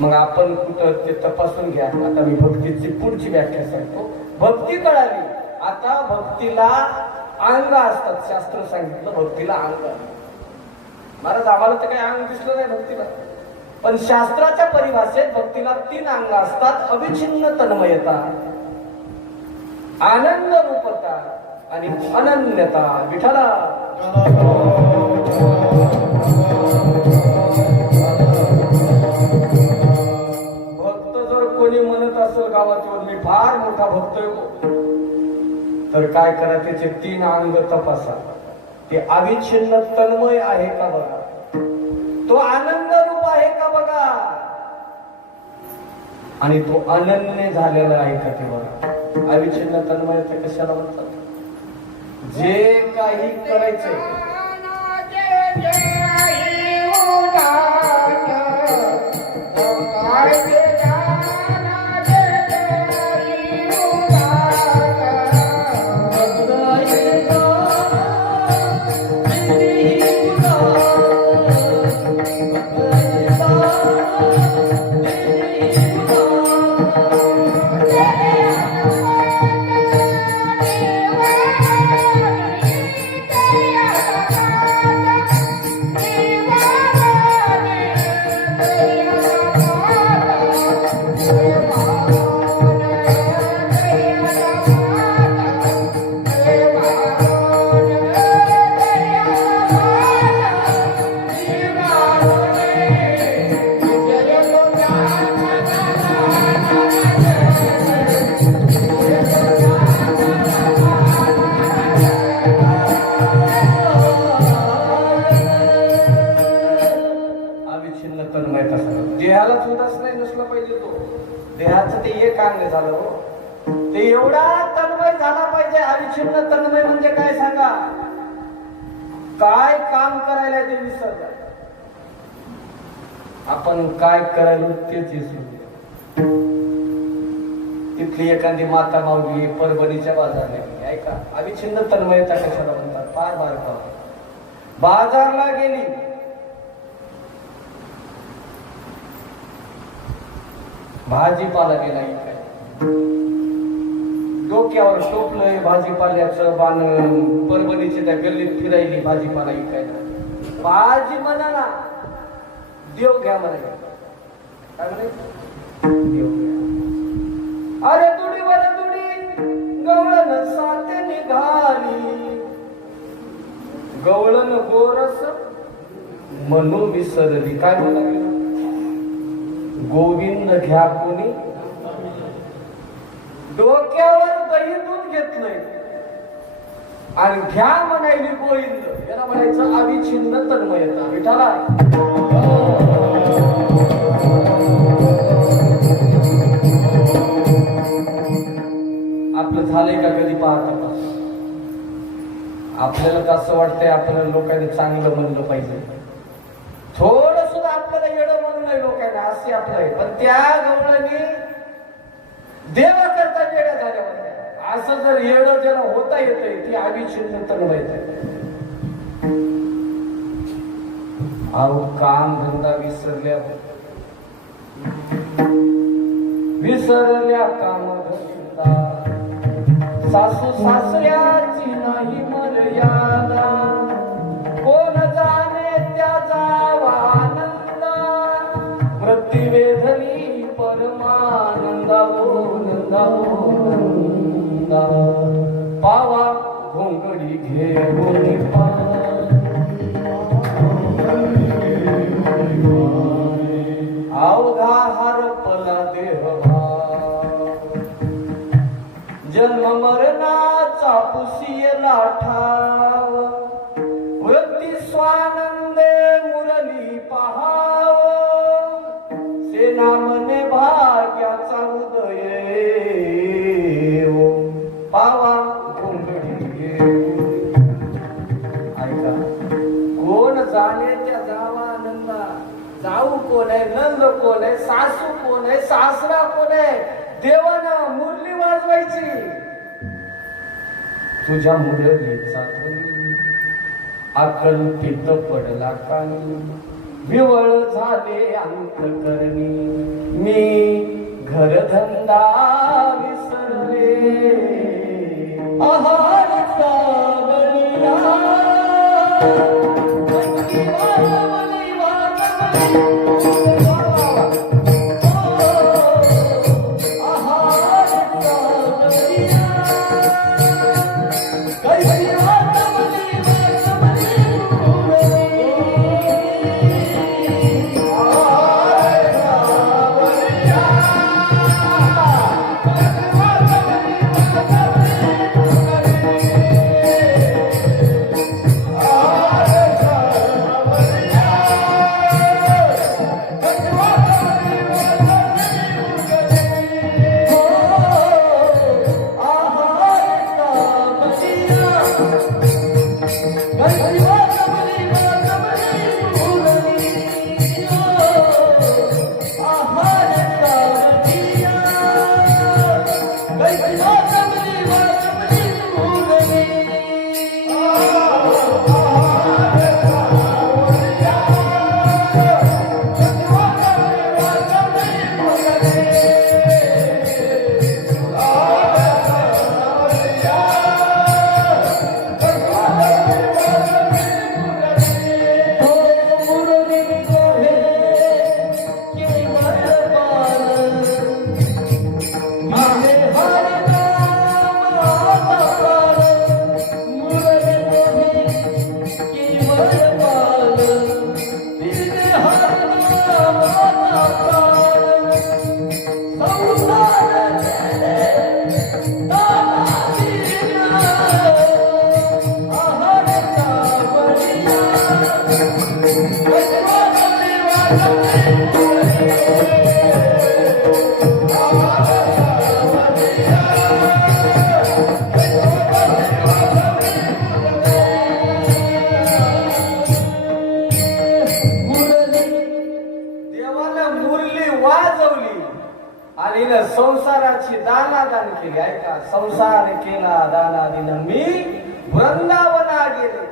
मग आपण कुठं ते तपासून घ्या. आता मी भक्तीची पुढची व्याख्या सांगतो. भक्ती कळाली, आता भक्तीला अंग असतात. शास्त्र सांगितलं भक्तीला अंग. महाराज आम्हाला तर काही अंग दिसलं नाही भक्तीला, पण शास्त्राच्या परिभाषेत भक्तीला 3 अंग असतात. अविच्छिन्न तन्मयता, आनंद रूपता आणि अनन्यता. विठ्ठला भक्त जर कोणी म्हणत असेल गावात येऊन मी फार मोठा भक्त आहे, तर काय करा, त्याचे 3 अंग तपासा. ते अविच्छिन्न तन्मय आहे का बघा, तो आनंद रूप आहे का बघा, आणि तो अनन्य झालेला आहे का ते बघा. अविच्छिन्न तन्मय ते कशाला म्हणतात? जे काही करायचंय देहाला सुद्धाच नाही नसला पाहिजे. तो देहाचं ते एक अंग झालं हो. ते एवढा तन्मय झाला पाहिजे. अविच्छिन्न तन्मय म्हणजे काय सांगा? काय काम करायला ते विसरलं. आपण काय करायला तेच विसरू. तिथली एखादी माता माऊली परभणीच्या बाजारला ऐका, अविच्छिन्न तन्मयता कशाला म्हणतात? फार बाजारला गेली, भाजीपाला गेला काय, डोक्यावर टोपलंय भाजीपाल्याचं बाण, परभणीच्या त्या गल्लीत फिरायली भाजीपाला इकायला. भाजी म्हणा ना, देव घ्या म्हणायला. काय म्हणे? देव घ्या. अरे दुडीवर दुडी गवळण साथे निघाली, गवळण गोरस म्हणू विसरली. काय म्हणाली? गोविंद घ्या कोणी, डोक्यावर दही दूध घेतलंय आणि घ्या म्हणायली गोविंद. याला म्हणायचं अविच्छिन्न तन्मयता. विठाला आपलं झालंय का कधी पाहता? आपल्याला कसं वाटतंय? आपल्याला लोकांनी चांगलं म्हणलं पाहिजे, थोडं सुद्धा आपल्याला येडं म्हणू नये लोकांना, असे आपलं आहे. पण त्या गवळणी देवा करता येड्या झाल्या होत्या. असं जर येडं ज्याला होता येतंय ती अविच्छिन्न तन्मयता. अहो काम धंदा विसरल्या काम धंदा, सासू सासऱ्याची नाही मर्यादा, कोण जाणे त्याचा आनंदा, मृत्यू वेधली परमानंदा. नंदा नंदा पावा घोंगडी घेऊन अवघा हरपला देहभाव, जन्म मरणाचा पुसियला ठाव, वृत्ती स्वानंदे मुरली पहाव, सेना मने भाग्याचा उदय पावा घोंगडी. ऐका, कोण जाणे त्या जावा नंदा. जाऊ कोण आहे, नंद कोण आहे, सासू कोण आहे, सासरा कोण आहे? देवानं मुरली वाजवायची. तुझ्या मुरलीचा ध्वनी अकल्पित पडला कानी, विवळ झाले अंतकरणी, मी घरधंदा विसरले. आहारचा बलिया Oh संसाराची दानादान केली. ऐका, संसार केला दानादिन मी वृंदावना गेले.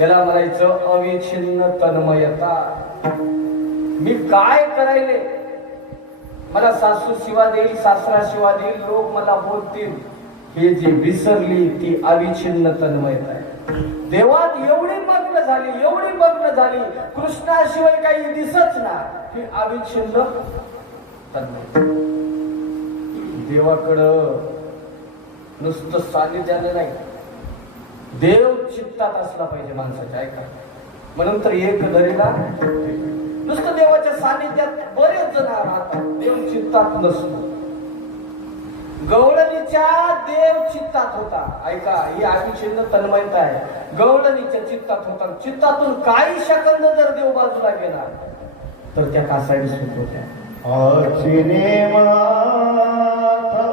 याला म्हणायचं अविच्छिन्न तन्मयता. मी काय करायले, मला सासू शिवा देईल, सासरा शिवा देईल, लोक मला बोलतील, हे जी विसरली ती अविच्छिन्न तन्मयता आहे. देवात एवढी मग्न झाली, कृष्णाशिवाय काही दिसत ना, ही अविच्छिन्न तन्मयता. देवाकडं नुसतं सानिध्यानं नाही, देव चित्तात असला पाहिजे माणसाच्या. ऐका, म्हणून तर एक धरीला नुसतं देवाच्या सानिध्यात बरेच जण राहतात, देव चित्तात नसतो. गवळणीच्या देव चित्तात होता. ऐका, ही अविच्छिन्न तन्मयता आहे. गवळणीच्या चित्तात होता. चित्तातून काही सेकंद जर देव बाजूला गेला तर त्या कासाडी सुट होत्या. आचिने माता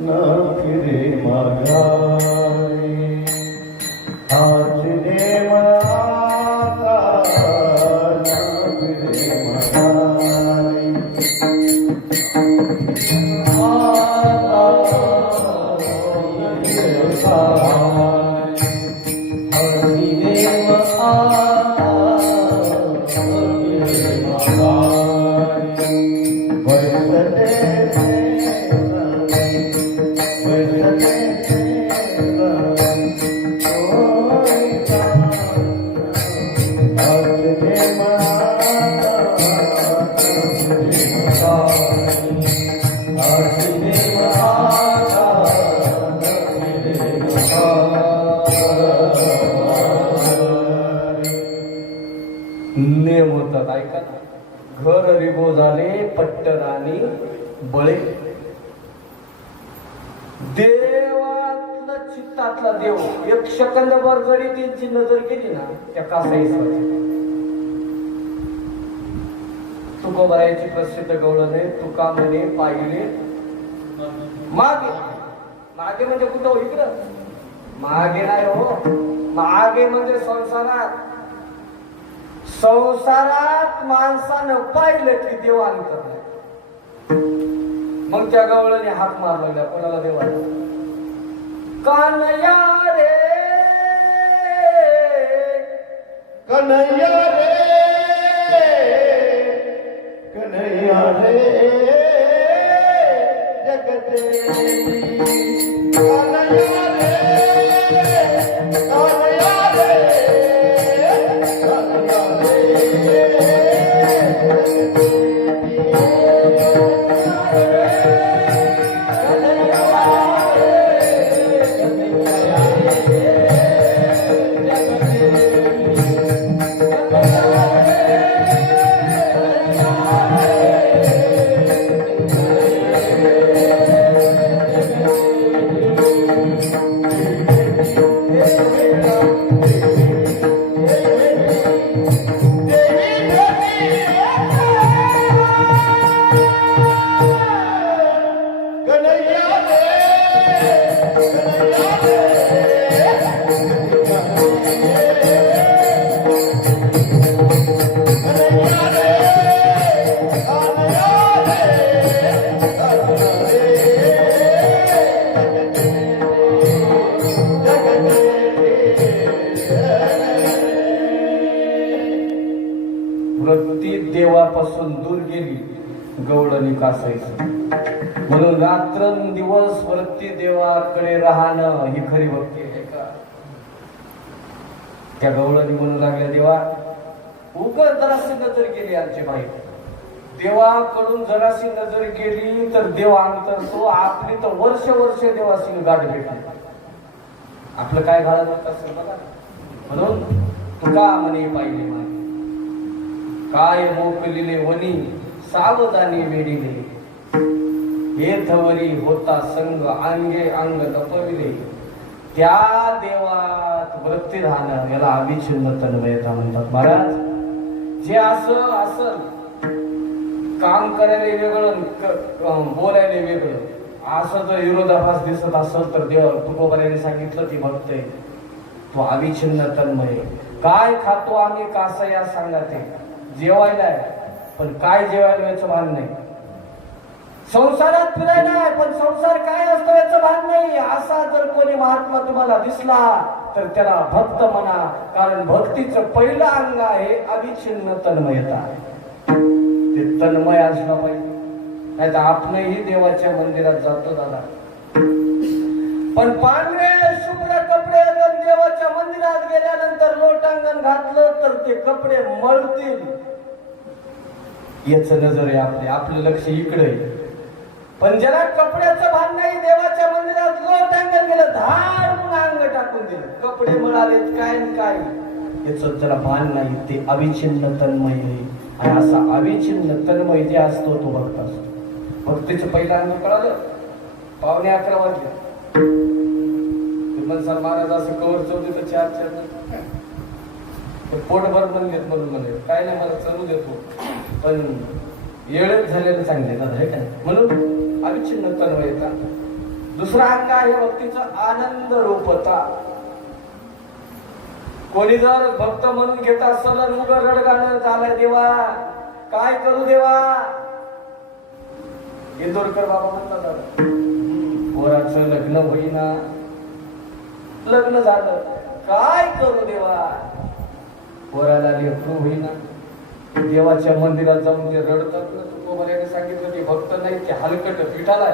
न फिरे माघारी, आचिने माता न फिरे माघारी. नियम होतात. ऐका ना, घर रिबो झाले पट्टराणी बळे. देवातला चित्तातला देव एक सेकंदभर जरी त्यांची नजर गेली ना, त्या कासाई तुकोबारायची प्रसिद्ध गवळण आहे. तुका म्हणे पाहिले मागे. मागे म्हणजे कुठं हो? इकडं मागे नाही हो. मागे म्हणजे संसारात माणसानं पाहिलं की देवांतर. मग त्या गवळणी हात मारला कोणाला? देवाला. कानया रे कन्हैया रे, कन्हैया रे जगते कन्हैया रे, कन्हैया रे, कन्हैया वृत्ती देवापासून दूर गेली गवळणी कासायचं. म्हणून रात्रंदिवस वृत्ती देवाकडे राहणं ही खरी भक्ती आहे का? त्या गवळणी म्हणू लागल्या, देवा उगाच जराशी नजर गेली आमची बाई, देवाकडून जराशी नजर गेली तर देव अंतरतो. आपली तर वर्ष देवाशी गाठ भेटली. आपलं काय घालत होत असेल बघा. म्हणून तुका म्हणे पाहिले मागे, काय मोकलिले वनी सावधानी वेडिले, येथवरी होता संग अंगे अंग लपविले. त्या देवात वृत्ती राहणं याला अविच्छिन्न तन्मयता म्हणतात. महाराज, जे असं काम करायला वेगळं बोलायला वेगळं, असं जर विरोधाभास दिसत असेल तर देव तुकोबाराने सांगितलं ती भक्त आहे, तो अविच्छिन्न तन्मय. काय खातो आम्ही कासया सांगा ते जेवायला आहे, पण काय जेवायला याचं भान नाही. संसारात फिराय नाही, पण संसार काय असतो याचं भान नाही. असा जर कोणी महात्मा तुम्हाला दिसला तर त्याला भक्त म्हणा, कारण भक्तीचं पहिलं अंग आहे अविच्छिन्न तन्मयता. ते तन्मय असलं पाहिजे, नाही तर आपणही देवाच्या मंदिरात जातो दादा, पण पांढरे शुभ्र कपडे जर देवाच्या मंदिरात गेल्यानंतर लोटांगण घातलं तर ते कपडे मळतील. याच नजर आहे आपलं लक्ष इकडे. पण ज्याला कपड्याचं भान नाही, देवाच्या मंदिरात लोटांगण गेलं, धाड म्हणून अंग टाकून दिलं, कपडे मळालेत काय काय, याच जरा भान नाही. ते अविच्छिन्न तन्मय आहे. आणि असा अविच्छिन्न तन्मय जे असतो तो भक्त असतो. भक्तीचं पहिलं अंग कळालं. 11:15 वाजले. सर महाराज असं कवर चौथी तर 4 पोटभर म्हणलेत म्हणून म्हणे काय नाही, मला चलू देतो, पण येळच झालेलं चांगले दादा आहे काय, म्हणून अविच्छिन्न तन्मयता. दुसरा अंग आहे भक्तीचा आनंद रूपता. कोणी जर भक्त म्हणून घेत असेल आणि उभं रडगाणं झालंय, देवा काय करू देवा, इंदोरकर बाबा म्हणतात दादा, पोराचं लग्न होईना, लग्न झालं काय करू देवा, पोराला लेकरू होईना, देवाच्या मंदिरात जाऊन ते रडतात ना. तुकोबाराने सांगितलं ते भक्त नाही, ते हलकट पिठाला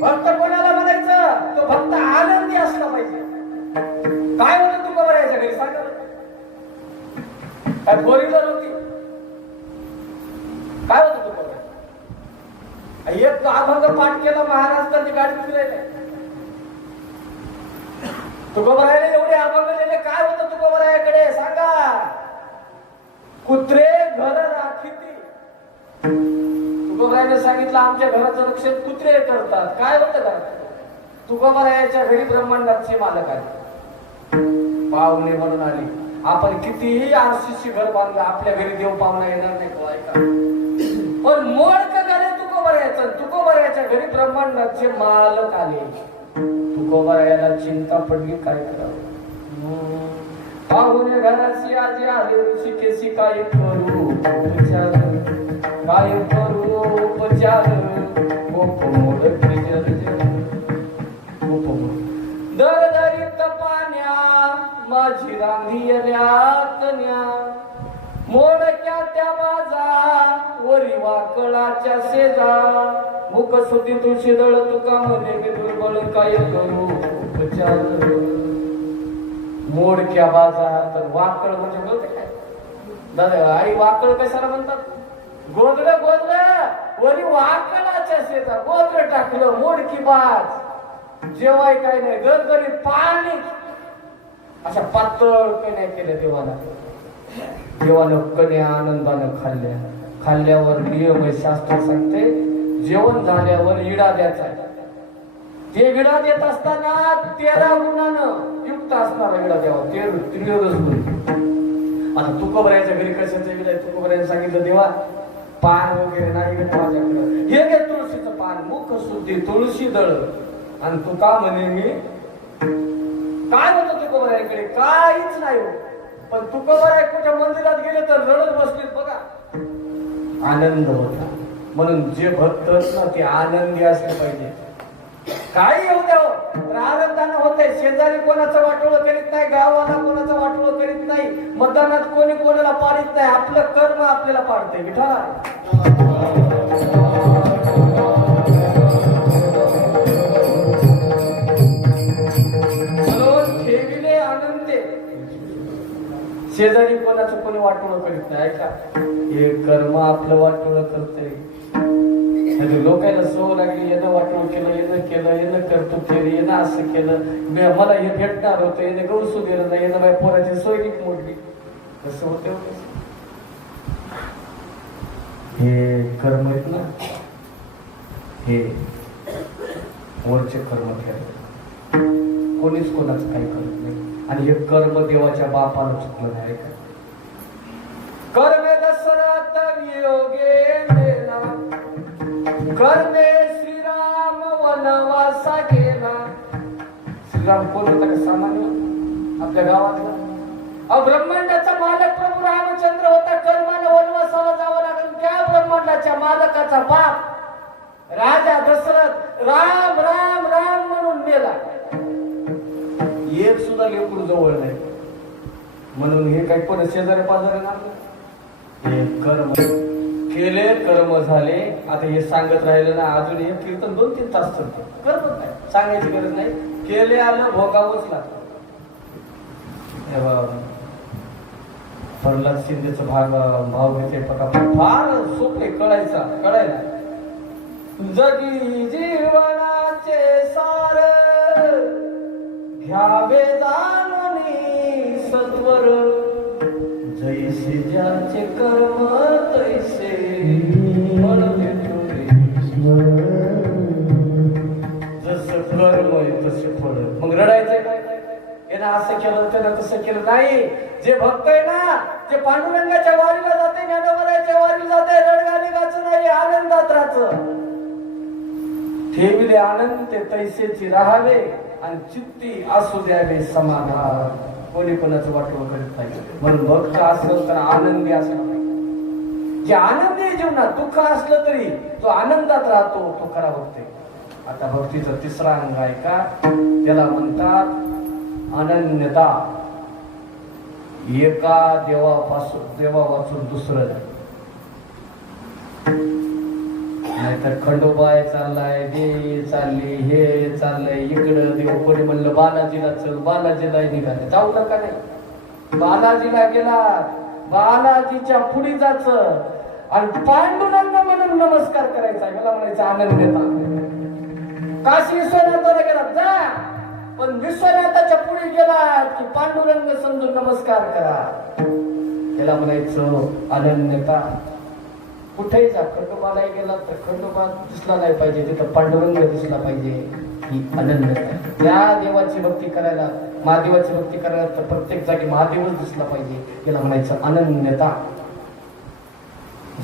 भक्त कोणाला म्हणायचं, तो भक्त आनंदी असला पाहिजे. काय म्हणत तुकोबाराच्या घरी सांगा, काय फोर व्हीलर होती, काय होतं तुकोबारा, एक अभंग पाठ केला महाराष्ट्राची गाडी फिरायला. तुकोबारायला एवढे अभंग लिहिले, काय होतं तुकोबारायाकडे सांगा. कुत्रे घर राखीती. तुकोबारायाने सांगितलं आमच्या घराचं रक्षण कुत्रे करतात. काय होतं का, तुकोबारायाच्या घरी ब्रह्मांडाचे मालक आले, पाहुणे म्हणून आले. आपण कितीही आरसीसी घर बांधलं, आपल्या घरी देव पाहुणा येणार नाही का, ऐका. पण मोडक झाले तुकोबारायाचं. तुकोबारायाच्या घरी ब्रह्मांडाचे मालक आले. तुकोबारायाला चिंता पडली, काय करावं. पाहुणे घराची आजी आले, ऋषिकेशी काय करू उपचार, काय करू उपचार, दरदरीत पाण्या माझी रांधियल्या, मोडक्या त्या बाजा वरी वाकळाच्या शेजा, मुख सुधी तुळशी दळ तुका म्हणे मी दुर्बळ काय करू उपचार. मोडक्या बाजा तर वाकळ म्हणजे बोलते काय दादा, आई वाकळ कशाला म्हणतात, गोदर गोदर वरी वाकळाच्या शेजा, गोदर टाकलं मोडकी बाज, जेवाय काय नाही, गरगरीत पाणी अशा पातळ काही नाही केलं देवाला. देवानं कणे आनंदानं खाल्ल्या. खाल्ल्यावर नियम शास्त्र सांगते, जेवण झाल्यावर इडा द्यायचा. ते विडा देत असताना 13 गुणानं युक्त असणारा विडा द्यावा. 13 गुण. आता तुकोबारायाच्या घरी कशाचं विडा, तुकोबारायाने सांगितलं देवा पान वगैरे नाही घेत माझ्याकडं, हे घे तुळशीचं पान, मुख शुद्धी तुळशी दळ. आणि तू का म्हणे मी काय होतं तुकोबारायाकडे, काहीच नाही हो. पण तुकोबाराय कुठे मंदिरात गेले तर रडत बसले बघा, आनंद होता. म्हणून जे भक्त ना ते आनंदी असले पाहिजे. काही येऊ द्या तर आनंदानं होतंय. शेजारी कोणाचं वाटोळं करीत नाही, गावाला कोणाचं वाटोळं करीत नाही, मतदानात कोणी कोणाला पाडित नाही. आपलं कर्म आपल्याला पाडतंय. विठ्ठला ठेविले आनंदे, शेजारी कोणाचं कोणी वाटोळं करीत नाही. ऐका, हे कर्म आपलं वाटोळं करतंय. लोकांना सवय लागली, यानं वाटोळ केलं, यानं करतो केलं, यानं असं केलं, मला हे भेटणार होतं, याने गवसू दिलं नाही, यानं माझ्या पोराची सोयरीक मोडली. कसं होतं हे कर्म आहेत ना, हे वरचे कर्म केलं. कोणीच कोणाचं काही करत नाही. आणि हे कर्म देवाच्या बापाला चुकलं नाही. का कर्मे दशरथ वियोगे कर्मे श्रीराम वनवासा गेला, श्रीराम कोण होता का सामान्य आपल्या गावातला? अहो ब्रह्मांडाचा मालक प्रभू रामचंद्र होता. कर्माला वनवासाला जावं लागेल. त्या ब्रह्मांडाच्या मालकाचा बाप राजा दशरथ राम राम राम म्हणून मेला. एक सुद्धा लेकरू जवळ नाही. म्हणून हे काही कोण शेजारी पाजारी नाही. हे कर्म केले, कर्म झाले. आता हे सांगत राहिलं ना, अजून हे कीर्तन 2-3 तास चालतं. कर्म नाही सांगायची गरज नाही. केले आलं भोगावंच लागतं. प्रल्हाद शिंदेचं भाव घेते पटापट. फार सोपे कळायला. जगी जीवनाचे सार घ्यावे जाणूनी सत्वर. जैसे ज्याचे कर्म तैसे फळ देतो ईश्वर. जसं कर्म आहे तसे फळ. मग रडायचंय काय? यानं असं केलं त्यानं तसं केलं नाही. जे भक्त आहे ना, जे पांडुरंगाच्या वारीला जाते, ज्ञानोबराच्या वारीला जाते, रडगाणे गाचं नाही, आनंदात राहायचं. ठेविले आनंद ते तैसेची राहावे आणि चित्ती असू द्यावे समाधान. कोणी कोणाचं वाटवं करीत नाही. म्हणून भक्त असलं तर आनंदी असला पाहिजे. जे आनंदी जीवनात दुःख असलं तरी तो आनंदात राहतो, तो खरा भक्त आहे. आता भक्तीचा तिसरा अंग आहे का, त्याला म्हणतात अनन्यता. एका देवा वाचून दुसरं नाही. नाहीतर खंडोबाय चाललाय, देवी चालली, हे चाललंय इकडं. देव कोणी म्हणलं बालाजीला चल, बालाजीला निघाले. जाऊ नका नाही. बालाजीला गेला, बालाजीच्या पुढे जायचं आणि पांडुरंग म्हणून नमस्कार करायचा. मला म्हणायचं अनन्यता. काशी विश्वनाथाला गेला जा, पण विश्वनाथाच्या पुढे गेला की पांडुरंग समजून नमस्कार करा. त्याला म्हणायचं अनन्यता. कुठेही जा, खंडोबालाही गेला तर खंडोबा दिसला नाही पाहिजे, तिथं पांडुरंग दिसला पाहिजे. ही अनन्यता. त्या देवाची भक्ती करायला, महादेवाची भक्ती करायला तर प्रत्येक जागी महादेवच दिसला पाहिजे. याला म्हणायचं अनन्यता.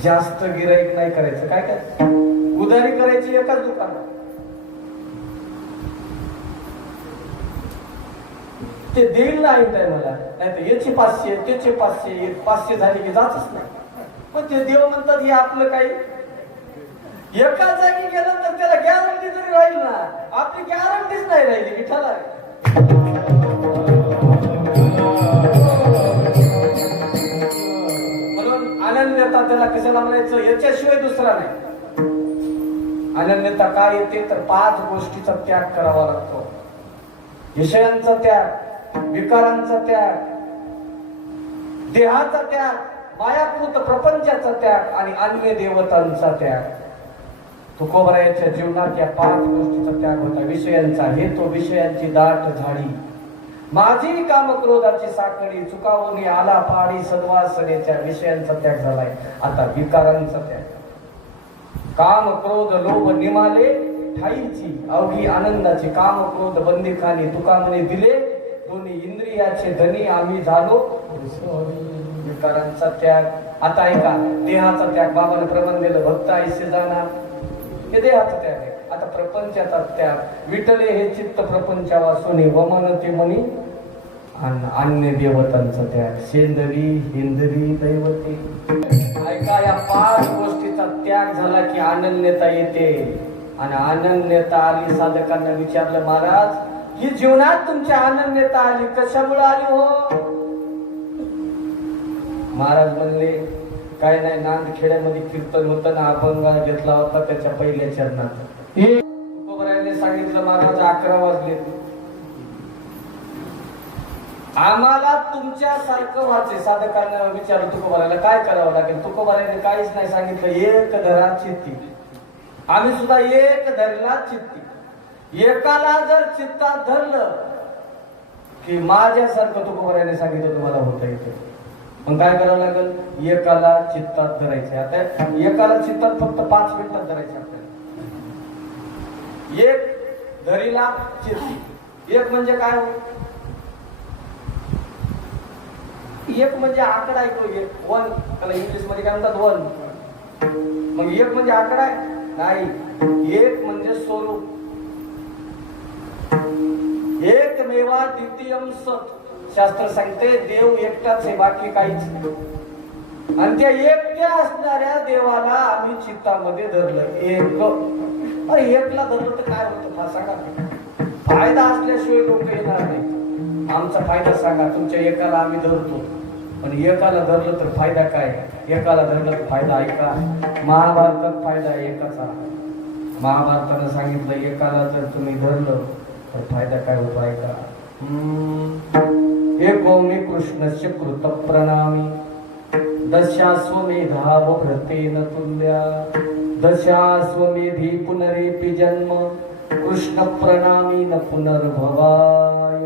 जास्त गिराईक नाही करायचं. काय उधारी करायची एकाच दुकानात. ते देईल ना ऐन टायमाला. नाही तर याची 500 त्याचे 500 500 झाली की जातच नाही. पण ते देव म्हणतात हे आपलं काही. एका जागी गेलं तर त्याला गॅरंटी तरी राहील ना. आपली गॅरंटीच नाही राहिली विठ्ठला. म्हणून अनन्यता त्याला कशाला म्हणायचं, याच्याशिवाय दुसरा नाही. अनन्यता काय येते तर 5 गोष्टीचा त्याग करावा लागतो. विषयांचा त्याग, विकारांचा त्याग, देहाचा त्याग, मायाकृत प्रपंचाचा त्याग आणि अन्य देवतांचा त्याग. तुकोबरायाच्या जीवनात या 5 गोष्टीचा त्याग होता. विषयांचा हेतू, विषयांची दाट झाडी, माझी कामक्रोधाची साखळी, चुकावून आला पाडी सद्वासनेच्या. विषयांचा त्याग झालाय. आता विकारांचा त्याग. काम क्रोध लोभ निमाले ठाईची, अवघी आनंदाची. काम क्रोध बंदिखानी, तुका म्हणे दिले दोन्ही इंद्रियाचे धनी, आम्ही झालो विकारांचा त्याग. आता ऐका, देहाचा त्याग. बाबाने प्रमाण दिलं, भक्त ऐसे जाणार, हे देहाचा त्याग आहे. आता प्रपंचाचा त्याग. विठले हे चित्त प्रपंचा वासुनी, वमनते मनी अन्य देवतांचा त्याग. सेंदरी हिंदरी दैवते. ऐका, या 5 गोष्टीचा त्याग झाला की अनन्यता येते. आणि अनन्यता आली. साधकांना विचारलं, महाराज ही जीवनात तुमची अनन्यता आली कशामुळे आली हो? महाराज म्हणले, काय नाही, नांदखेड्यामध्ये कीर्तन होतं ना, अभंग घेतला होता त्याच्या पहिल्या चरणात. तुकोबरायाने सांगितलं, महाराज 11 वाजले, आम्हाला तुमच्या सारखं व्हायचे. साधकांना विचारलं तुकोबरायाला काय करावं लागेल. तुकोबरायाने काहीच नाही सांगितलं, एक धरा चित्ती. आम्ही सुद्धा एक धरला चित्ती. एकाला जर चित्तात धरलं की माझ्यासारखं तुकोबरायाने सांगितलं तुम्हाला होतं इथे. मग काय करावं लागेल, एकाला चित्तात धरायचे. आता एकाला चित्तात फक्त 5 मिनिटात धरायचे आपल्याला. एक धरीला चित्ती. एक म्हणजे काय हो, एक म्हणजे आकडा आहे तो. एक 1, त्याला इंग्लिश मध्ये काय म्हणतात 1. मग एक म्हणजे आकडा आहे नाही, एक म्हणजे स्वरूप. एक एकमेवा द्वितीयम सत शास्त्र सांगते देव एकटाच आहे, बाकी काहीच नाही. आणि त्या एकट्या असणाऱ्या देवाला आम्ही चित्तामध्ये धरलं. एक अरे एकला धरलं तर काय होतं हा सांगा. फायदा असल्याशिवाय लोक येणार नाही. आमचा फायदा सांगा. तुमच्या एकाला आम्ही धरतो, पण एकाला धरलं तर फायदा काय? एकाला धरलं तर फायदा ऐका. महाभारतात फायदा एकाचा. महाभारतानं सांगितलं एकाला जर तुम्ही धरलं तर फायदा काय होतो ऐका. एको मे कृष्णस्य कृत प्रणामी दशाश्वमेधा भ्रतेन तुल्या दशाश्वमेधी पुनरेपि जन्म कृष्ण प्रणामी न पुनर्भवाय.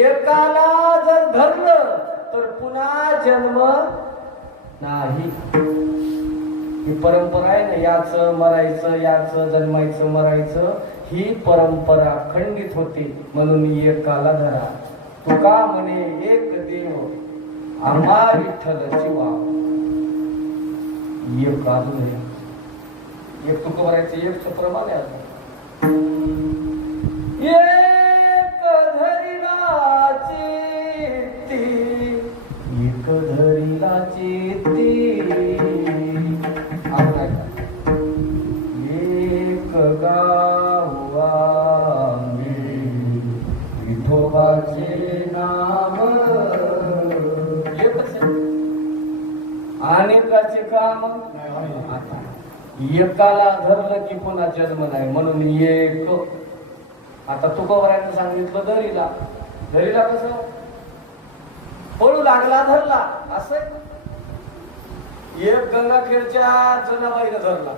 एकाला जर धरलं तर पुन्हा जन्म नाही. ही परंपरा आहे ना, याचं मरायचं, याचं जन्मायचं मरायचं, ही परंपरा खंडित होते. म्हणून एकाला धरा. तुका म्हणे एक देव आम्हा विठ्ठल शिवा. एक अजून एक तुका भरायचं, एकच प्रमाण आहे. एक धरिला चित्ती, एक धरिला चित्ती, एक गावा विठोबाचे नाम. एकच अनेकाचे काम. एकाला धरलं की पुन्हा जन्म नाही. म्हणून एक. आता तुकोबरायचं सांगितलं धरीला. धरीला कसं पळू लागला धरला असं. एक गंगाखेडच्या जनाबाईनं धरला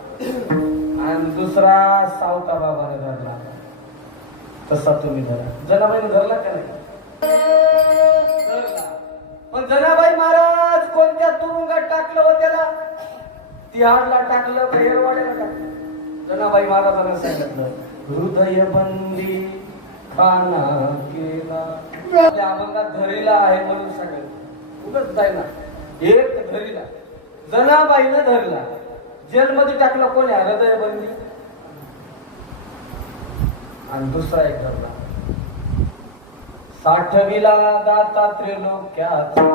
आणि दुसरा सावता बाबाने धरला. तसा तुम्ही धरा. जनाबाईने धरला का नाही? धरला. पण जनाबाई महाराज कोणत्या तुरुंगात टाकलं हो त्याला? तिहाडला टाकलं का हेरवाड्याला टाकलं? जनाबाई महाराजांना सांगितलं हृदय बंदी खाना केला. आपल्या अभंगात धरीला आहे म्हणून सांगितलं. उगाच जाय ना. एक धरीला. जनाबाईनं धरला. जेलमध्ये टाकलं कोणी? हृदय बंदी. आणि दुसरा एक धरला साठविला दाता त्रिलोक्याचा.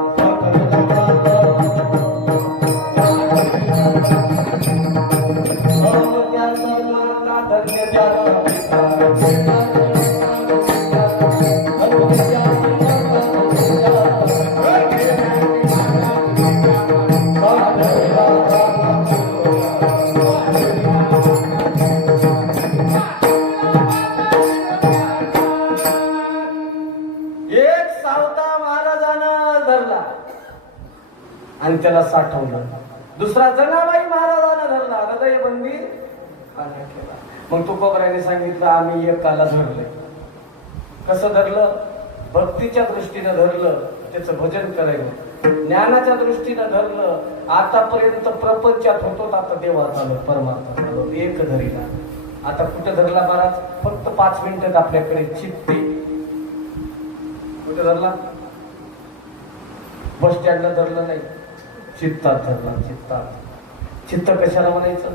आणि त्याला साठवलं. दुसरा जनाबाई महाराजांना धरला. हृदय बंदी खाना केला. मग तुकोबरायने सांगितलं आम्ही एकाला धरलंय. कसं धरलं? भक्तीच्या दृष्टीनं धरलं, त्याचं भजन करायचं. ज्ञानाच्या दृष्टीनं धरलं, आतापर्यंत प्रपंचात होतो, आता देवात आलं, परमात्मा आलं. एक धरीला. आता कुठं धरला महाराज? फक्त 5 मिनिटात आपल्याकडे चित्ती. कुठं धरला? बस स्टँडला धरलं नाही, चित्तात धरला. चित्तात. चित्त कशाला म्हणायचं?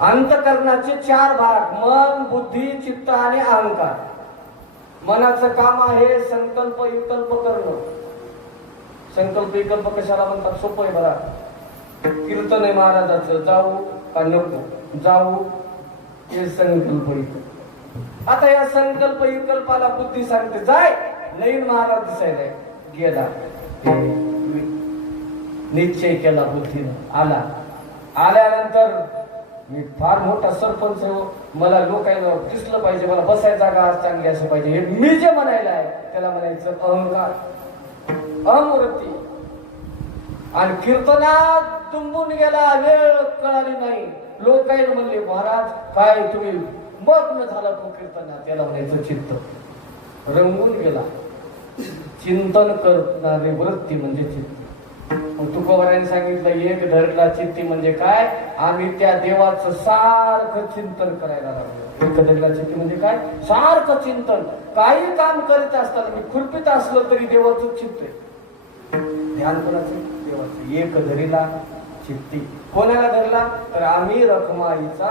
अंतःकरणाचे 4 भाग मन, बुद्धी, चित्त आणि अहंकार. मनाचं काम आहे संकल्प विकल्प करणं. संकल्प विकल्प कशाला म्हणतात? सोपं आहे बघा. कीर्तन आहे महाराजाचं, जाऊ का नको जाऊ हे संकल्प विकल्प. आता या संकल्प विकल्पाला बुद्धी सांगते जाय. नवीन महाराज दिसायला गेला, निश्चय केला बुद्धीनं. आला. आल्यानंतर मी फार मोठा सरपंच हो, मला लोकांना दिसलं पाहिजे, मला बसायची जागा चांगली असं पाहिजे, हे मी जे म्हणायला आहे त्याला म्हणायचं अहंकार, अहमवृत्ती. आणि कीर्तनात तुंबून गेला, वेळ कळाली नाही. लोक काय म्हणले महाराज काय तुम्ही मग्न झाला तो कीर्तनात, त्याला म्हणायचं चित्त. रंगून गेला. चिंतन करणारी वृत्ती म्हणजे चित्त. तुकोबराने सांगितलं एक धरला चित्ती म्हणजे काय? आम्ही त्या देवाचं सारखं चिंतन करायला लागलो. एक धरला चित्ती म्हणजे काय? सारखं चिंतन. काही काम करीत असताना मी खुरपीत असलो तरी देवाचं चित्त आहे. ध्यान कोणाचं? देवाचं. एक धरीला चित्ती. कोणाला धरला? तर आम्ही रखमाईचा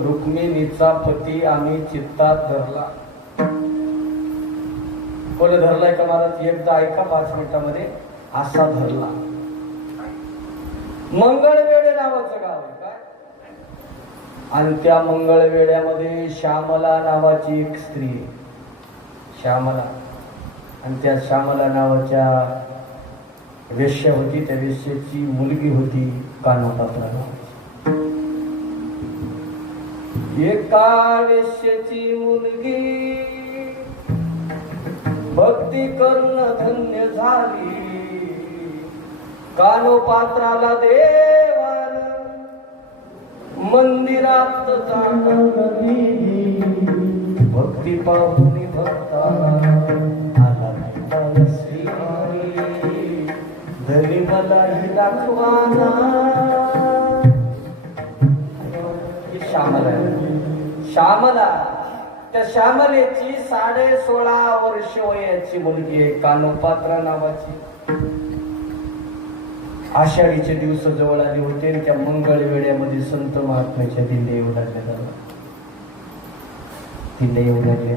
रुक्मिणीचा पती आम्ही चित्तात धरला. कोणी धरलाय का महाराज? एकदा ऐका 5 मिनिटामध्ये. असा धरला. मंगळवेढे नावाचं गाव आहे काय, आणि त्या मंगळवेढ्यामध्ये श्यामला नावाची एक स्त्री आहे. श्यामला. आणि त्या श्यामला नावाच्या वेश्या होती. त्या वेश्याची मुलगी होती कानोपात्रा नावाची. एका वेश्याची मुलगी भक्ती करून धन्य झाली. कानोपात्राला देवान मंदिरात जाणली. भक्ती पाहुनी भक्ताला आला नाही श्रीहरी. धरी मलाही दाखवाना. श्यामला. श्यामला. त्या श्यामलेची 16.5 वर्ष वयाची मुलगी आहे कानोपात्रा नावाची. आषाढीचे दिवस जवळ आले होते आणि त्या मंगळवेढ्यामध्ये संत महात्म्याच्या दिंड्या येऊ लागल्या. दिंड्या येऊ लागल्या.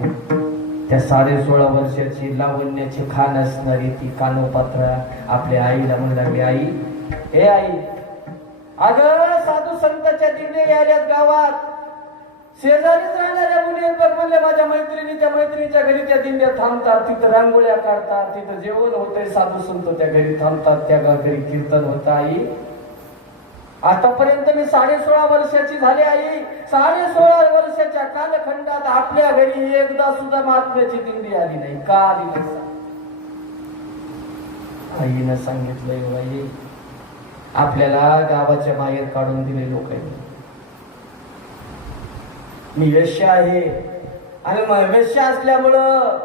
त्या 16.5 वर्षाची लावण्याची खान असणारी ती कानोपात्रा आपल्या आईला म्हणू लागली, आई, हे आई, अगं साधू संतांच्या दिंड्या यायल्यात गावात. शेजारीच राहणाऱ्या मुली म्हणले माझ्या मैत्रिणी. त्या मैत्रिणीच्या घरी त्या दिंड्या थांबतात. तिथं रांगोळ्या काढतात. तिथं जेवण होतंय. साधू संत त्या घरी थांबतात. त्या घरी कीर्तन होत. आई, आतापर्यंत मी 16.5 वर्षाची झाली. आई, 16.5 वर्षाच्या कालखंडात आपल्या घरी एकदा सुद्धा महात्म्याची दिंडी आली नाही. का आली नाही? आईनं सांगितलंय, आई, आपल्याला गावाच्या बाहेर काढून दिले लोक आहेत. मी वेश्या आहे आणि वेश्या असल्यामुळं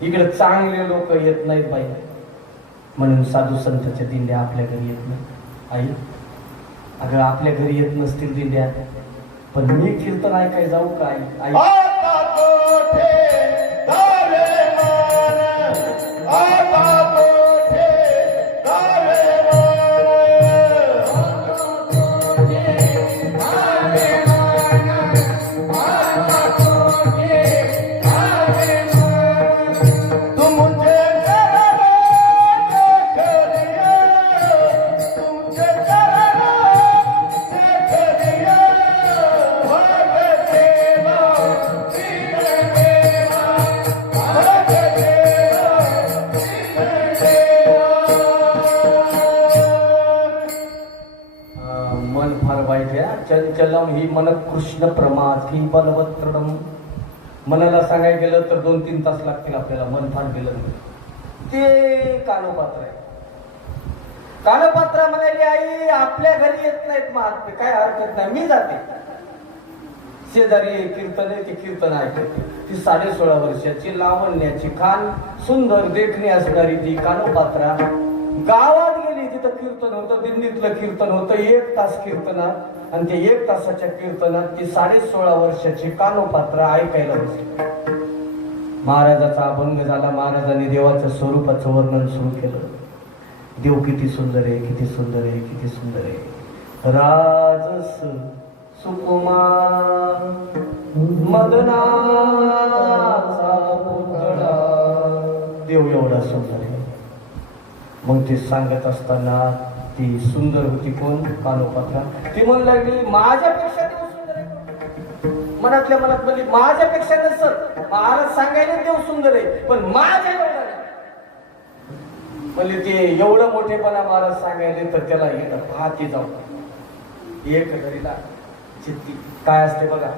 इकडे चांगले लोक येत नाहीत बाई. म्हणून साधू संतांच्या दिंड्या आपल्या घरी येत नाही. आई, अगं आपल्या घरी येत नसतील दिंड्या, पण मी कीर्तन ऐकाय जाऊ का? आई, चंचलम ही मन कृष्ण प्रमाथी बलवत्रम. मनाला सांगायला गेलं तर 2-3 तास लागतील आपल्याला. मन फार गेलं ते कानोपात्र आहे. कानोपात्रा म्हणाली, आई, आपल्या घरी येत नाहीत महात्मे, काय हरकत नाही, मी जाते. शेजारी कीर्तन आहे, ते कीर्तन ऐकते. ती 16.5 वर्षाची लावण्याची खान सुंदर देखणी असणारी ती कानोपात्रा गावात गेली. तिथं कीर्तन होतं. दिंडीतलं कीर्तन होतं. 1 तास कीर्तनात. आणि ते 1 तासाच्या कीर्तनात ती 16.5 वर्षाची कानोपात्रा ऐकायला बसली. महाराजाचा अभंग झाला. महाराजांनी देवाच्या स्वरूपाचं वर्णन सुरू केलं. देव किती सुंदर आहे, किती सुंदर आहे, किती सुंदर आहे. राजस सुकुमार मदनाचा पुतळा. देव एवढा सुंदर आहे. मग ते सांगत असताना ती सुंदर होती कोण? कानोपात्रा. ती म्हणू लागली, माझ्यापेक्षा देव सुंदर आहे. मनातल्या मनात म्हणली, माझ्यापेक्षा नसल. महाराज सांगायला देव सुंदर आहे, पण माझ्या एवढा म्हणजे ते एवढं मोठेपणा महाराज सांगायले तर त्याला येणं पाहते जाऊ. एक घरीला चित्ती काय असते बघा.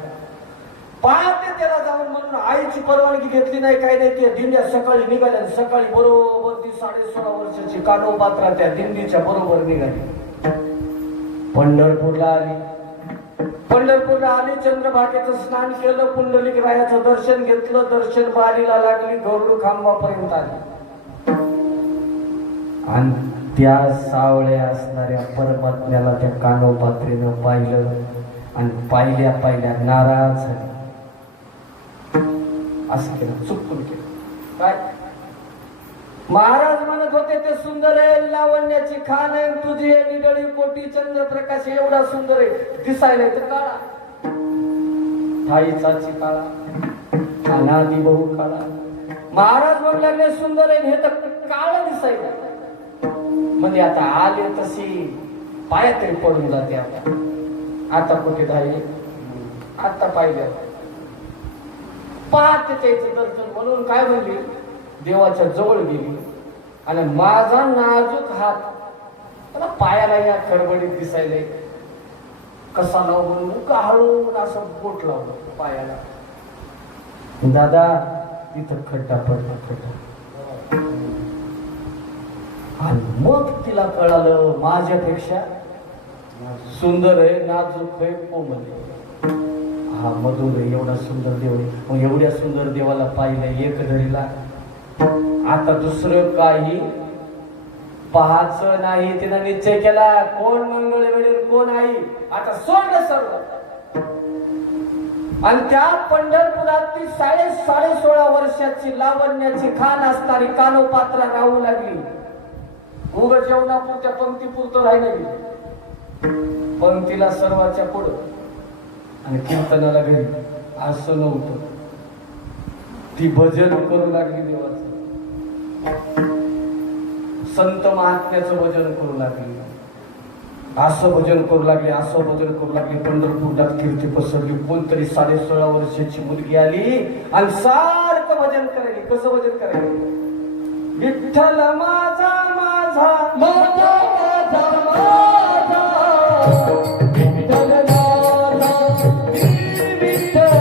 पाहते त्याला जाऊन म्हणून आईची परवानगी घेतली नाही, काय नाही. त्या दिंड्या सकाळी निघाल्या. सकाळी बरोबर ती 16.5 वर्षाची कानोपात्रा त्या दिंडीच्या बरोबर निघाली. पंढरपूरला आली. पंढरपूरला आली. चंद्रभागेचं स्नान केलं. पुंडलिक रायाचं दर्शन घेतलं. दर्शन बारीला लागली. गरुड खांबापर्यंत आली. आणि त्या सावळ्या असणाऱ्या परमात्म्याला त्या कानोपात्रेनं पाहिलं आणि पाहिल्या नाराज झाली. असं केलं, चुकून केलं. काय महाराज म्हणत होते ते सुंदर आहे, लावण्याची खान आहे, तुझी निडळी पोटी चंद्रप्रकाश एवढा सुंदर आहे, दिसायला तर काळा. थाईचाची काळा अनादी बहु काळा. महाराज म्हणू लागले सुंदर आहे, हे तर काळ दिसायला. म्हणजे आता आले तशी पायात तरी पडून जाते. आता कुठे धावले, आता पाहिजे पाहते त्याचं दर्शन. म्हणून काय म्हणली, देवाच्या जवळ गेली आणि माझा नाजूक हात मला पायाला या खडबडीत दिसायला कसा लावून हळून असं बोट लावलं पायाला. दादा इथं खड्डा पडला, खड्डा. आणि मग तिला कळालं माझ्यापेक्षा सुंदर आहे, नाजूक आहे, कोमल आहे. हा मधुर आहे, एवढा सुंदर देव आहे. मग एवढ्या सुंदर देवाला पाहिलं एक धरीला. आता दुसरं काही पाहायचं नाही. तिनं निश्चय केला, कोण मंगळ वेळेल कोण आई. आता सोडलं सर्व आणि त्या पंढरपुरात ती 16.5 वर्षाची लावण्याची खान असणारी कानोपात्रा राहू लागली. उग जेवणापुरत्या पंक्तीपुरतं राहिली. पंक्तीला सर्वाच्या पुढं आणि कीर्तनाला घरी असं नव्हतं. ती भजन करू लागली देवाचं, संत महात्म्याचं भजन करू लागली. असं भजन करू लागली, असं भजन करू लागली. पंढरपुरात कीर्ती पसरली. कोणतरी 16.5 वर्षाची मुलगी आली आणि सारखं भजन करायली. कसं भजन करायली, विठ्ठल माझा माझा माझा माझा माझा विठ्ठल माझा विठ्ठलाचा विठ्ठल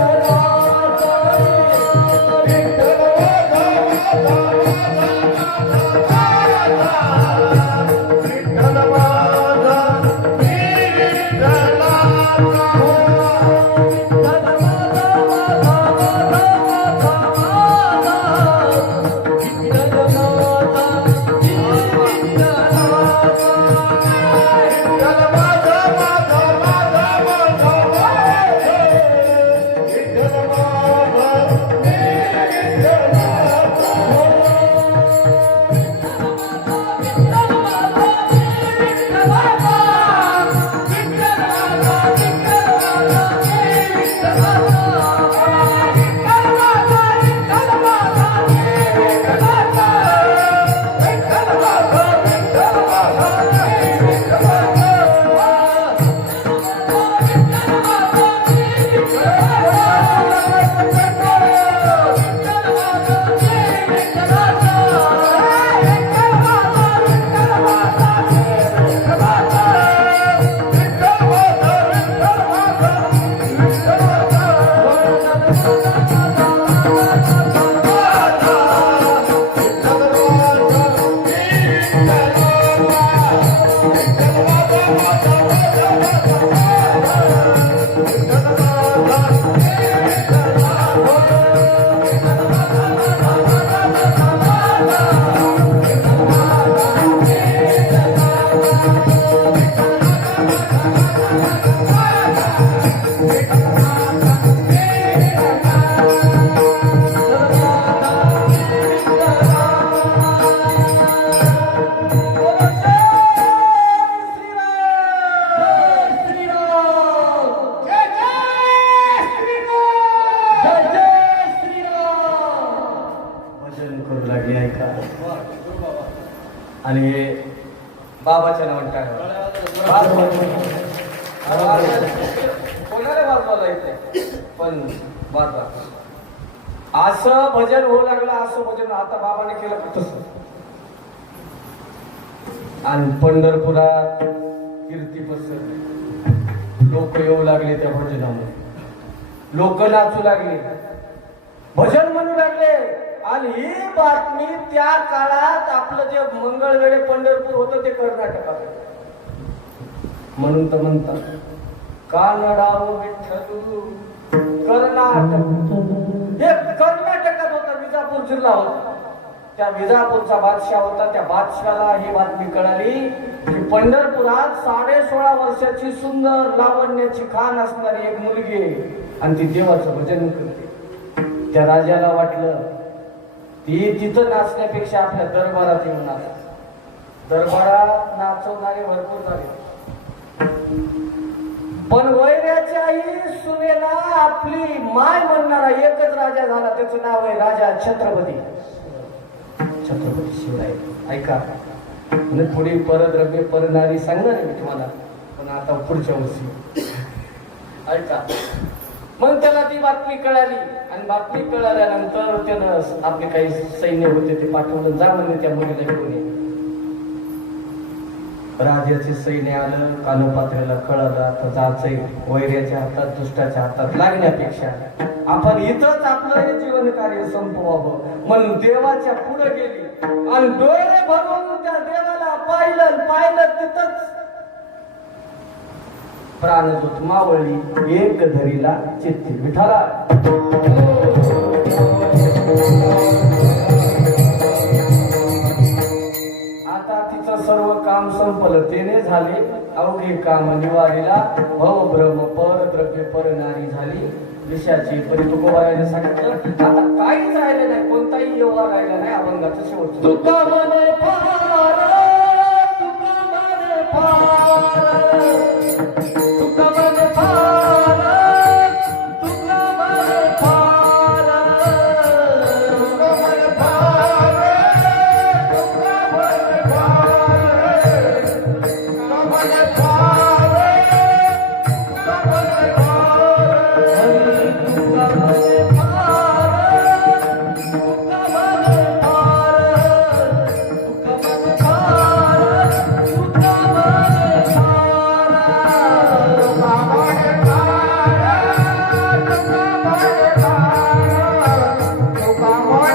आणि हे बाबाच्या नावाने काय कोणाला वाजवायला येते पण वाजवा. असं भजन होऊ लागलं, असं भजन आता बाबाने केलं तसं. आणि पंढरपुरात कीर्ती पसरली. लोक येऊ लागले त्या भजनामध्ये, लोक नाचू लागले, भजन म्हणू लागले. आणि ही बातमी त्या काळात आपलं जे मंगळवेढे पंढरपूर होतं ते कर्नाटकात. म्हणून तर म्हणतात कानडाव विठ्ठलू कर्नाटक. हे कर्नाटकात होता, विजापूर जिल्हा होता. त्या विजापूरचा बादशाह होता. त्या बादशाहाला ही बातमी कळाली की पंढरपुरात 16.5 वर्षाची सुंदर लावण्याची खान असणारी एक मुलगी आहे आणि ती देवाचं भजन करते. त्या राजाला वाटलं ती तिथं नाचण्यापेक्षा आपल्या दरबारात येऊन नाच. दरबारात नाचवणारे भरपूर झाले. पण वैऱ्याची आई सुनेला आपली माय म्हणणारा एकच राजा झाला, त्याचं नाव आहे राजा छत्रपती शिवराय. ऐका, म्हणजे थोडी परद्रव्य परनारी सांगणार आहे मी तुम्हाला, पण आता पुढच्या वर्षी ऐका. मग त्याला ती बातमी कळाली आणि बातमी कळाल्यानंतर त्यानं आपले काही सैन्य होते ते पाठवलं, जा म्हणजे त्या मुलीला घेऊन ये. राजाचे सैन्य आलं, कानोपात्र्याला कळालं आता जायचंय वैऱ्याच्या हातात, दुष्टाच्या हातात लागण्यापेक्षा आपण इथंच आपलं हे जीवन कार्य संपवावं म्हणून देवाच्या पुढे गेली आणि डोळे भरून त्या देवाला पाहिलं तिथंच प्राणज्योत मावळली, एक धरीला चित्ती विठाला. आता तिचं सर्व काम संपलं, तेने झाले अवघे काम निवारीला, भव ब्रह्म पर द्रव्य पर नारी झाली विषयाची. परी तुकोबाराने सांगितलं आता काहीच राहिलं नाही, कोणताही व्यवहार राहिला नाही. अभंगाचं शेवट तुका म्हणे फार, तुका म्हणे फार, तुका म्हणे फार, तुका म्हणे फार, तुका म्हणे फार, तुका म्हणे फार, तुका म्हणे फार, तुका म्हणे फार, हरी तुका म्हणे फार, तुका म्हणे फार, तुका म्हणे फार, तुका म्हणे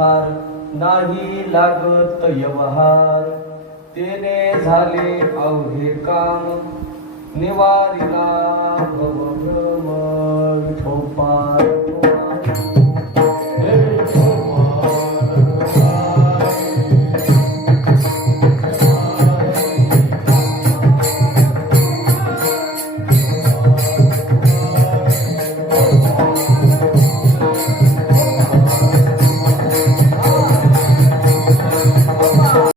फार नाही लागत व्यवहार तेने झाले अवघे काम निवारिला भवभ्रम विठोपार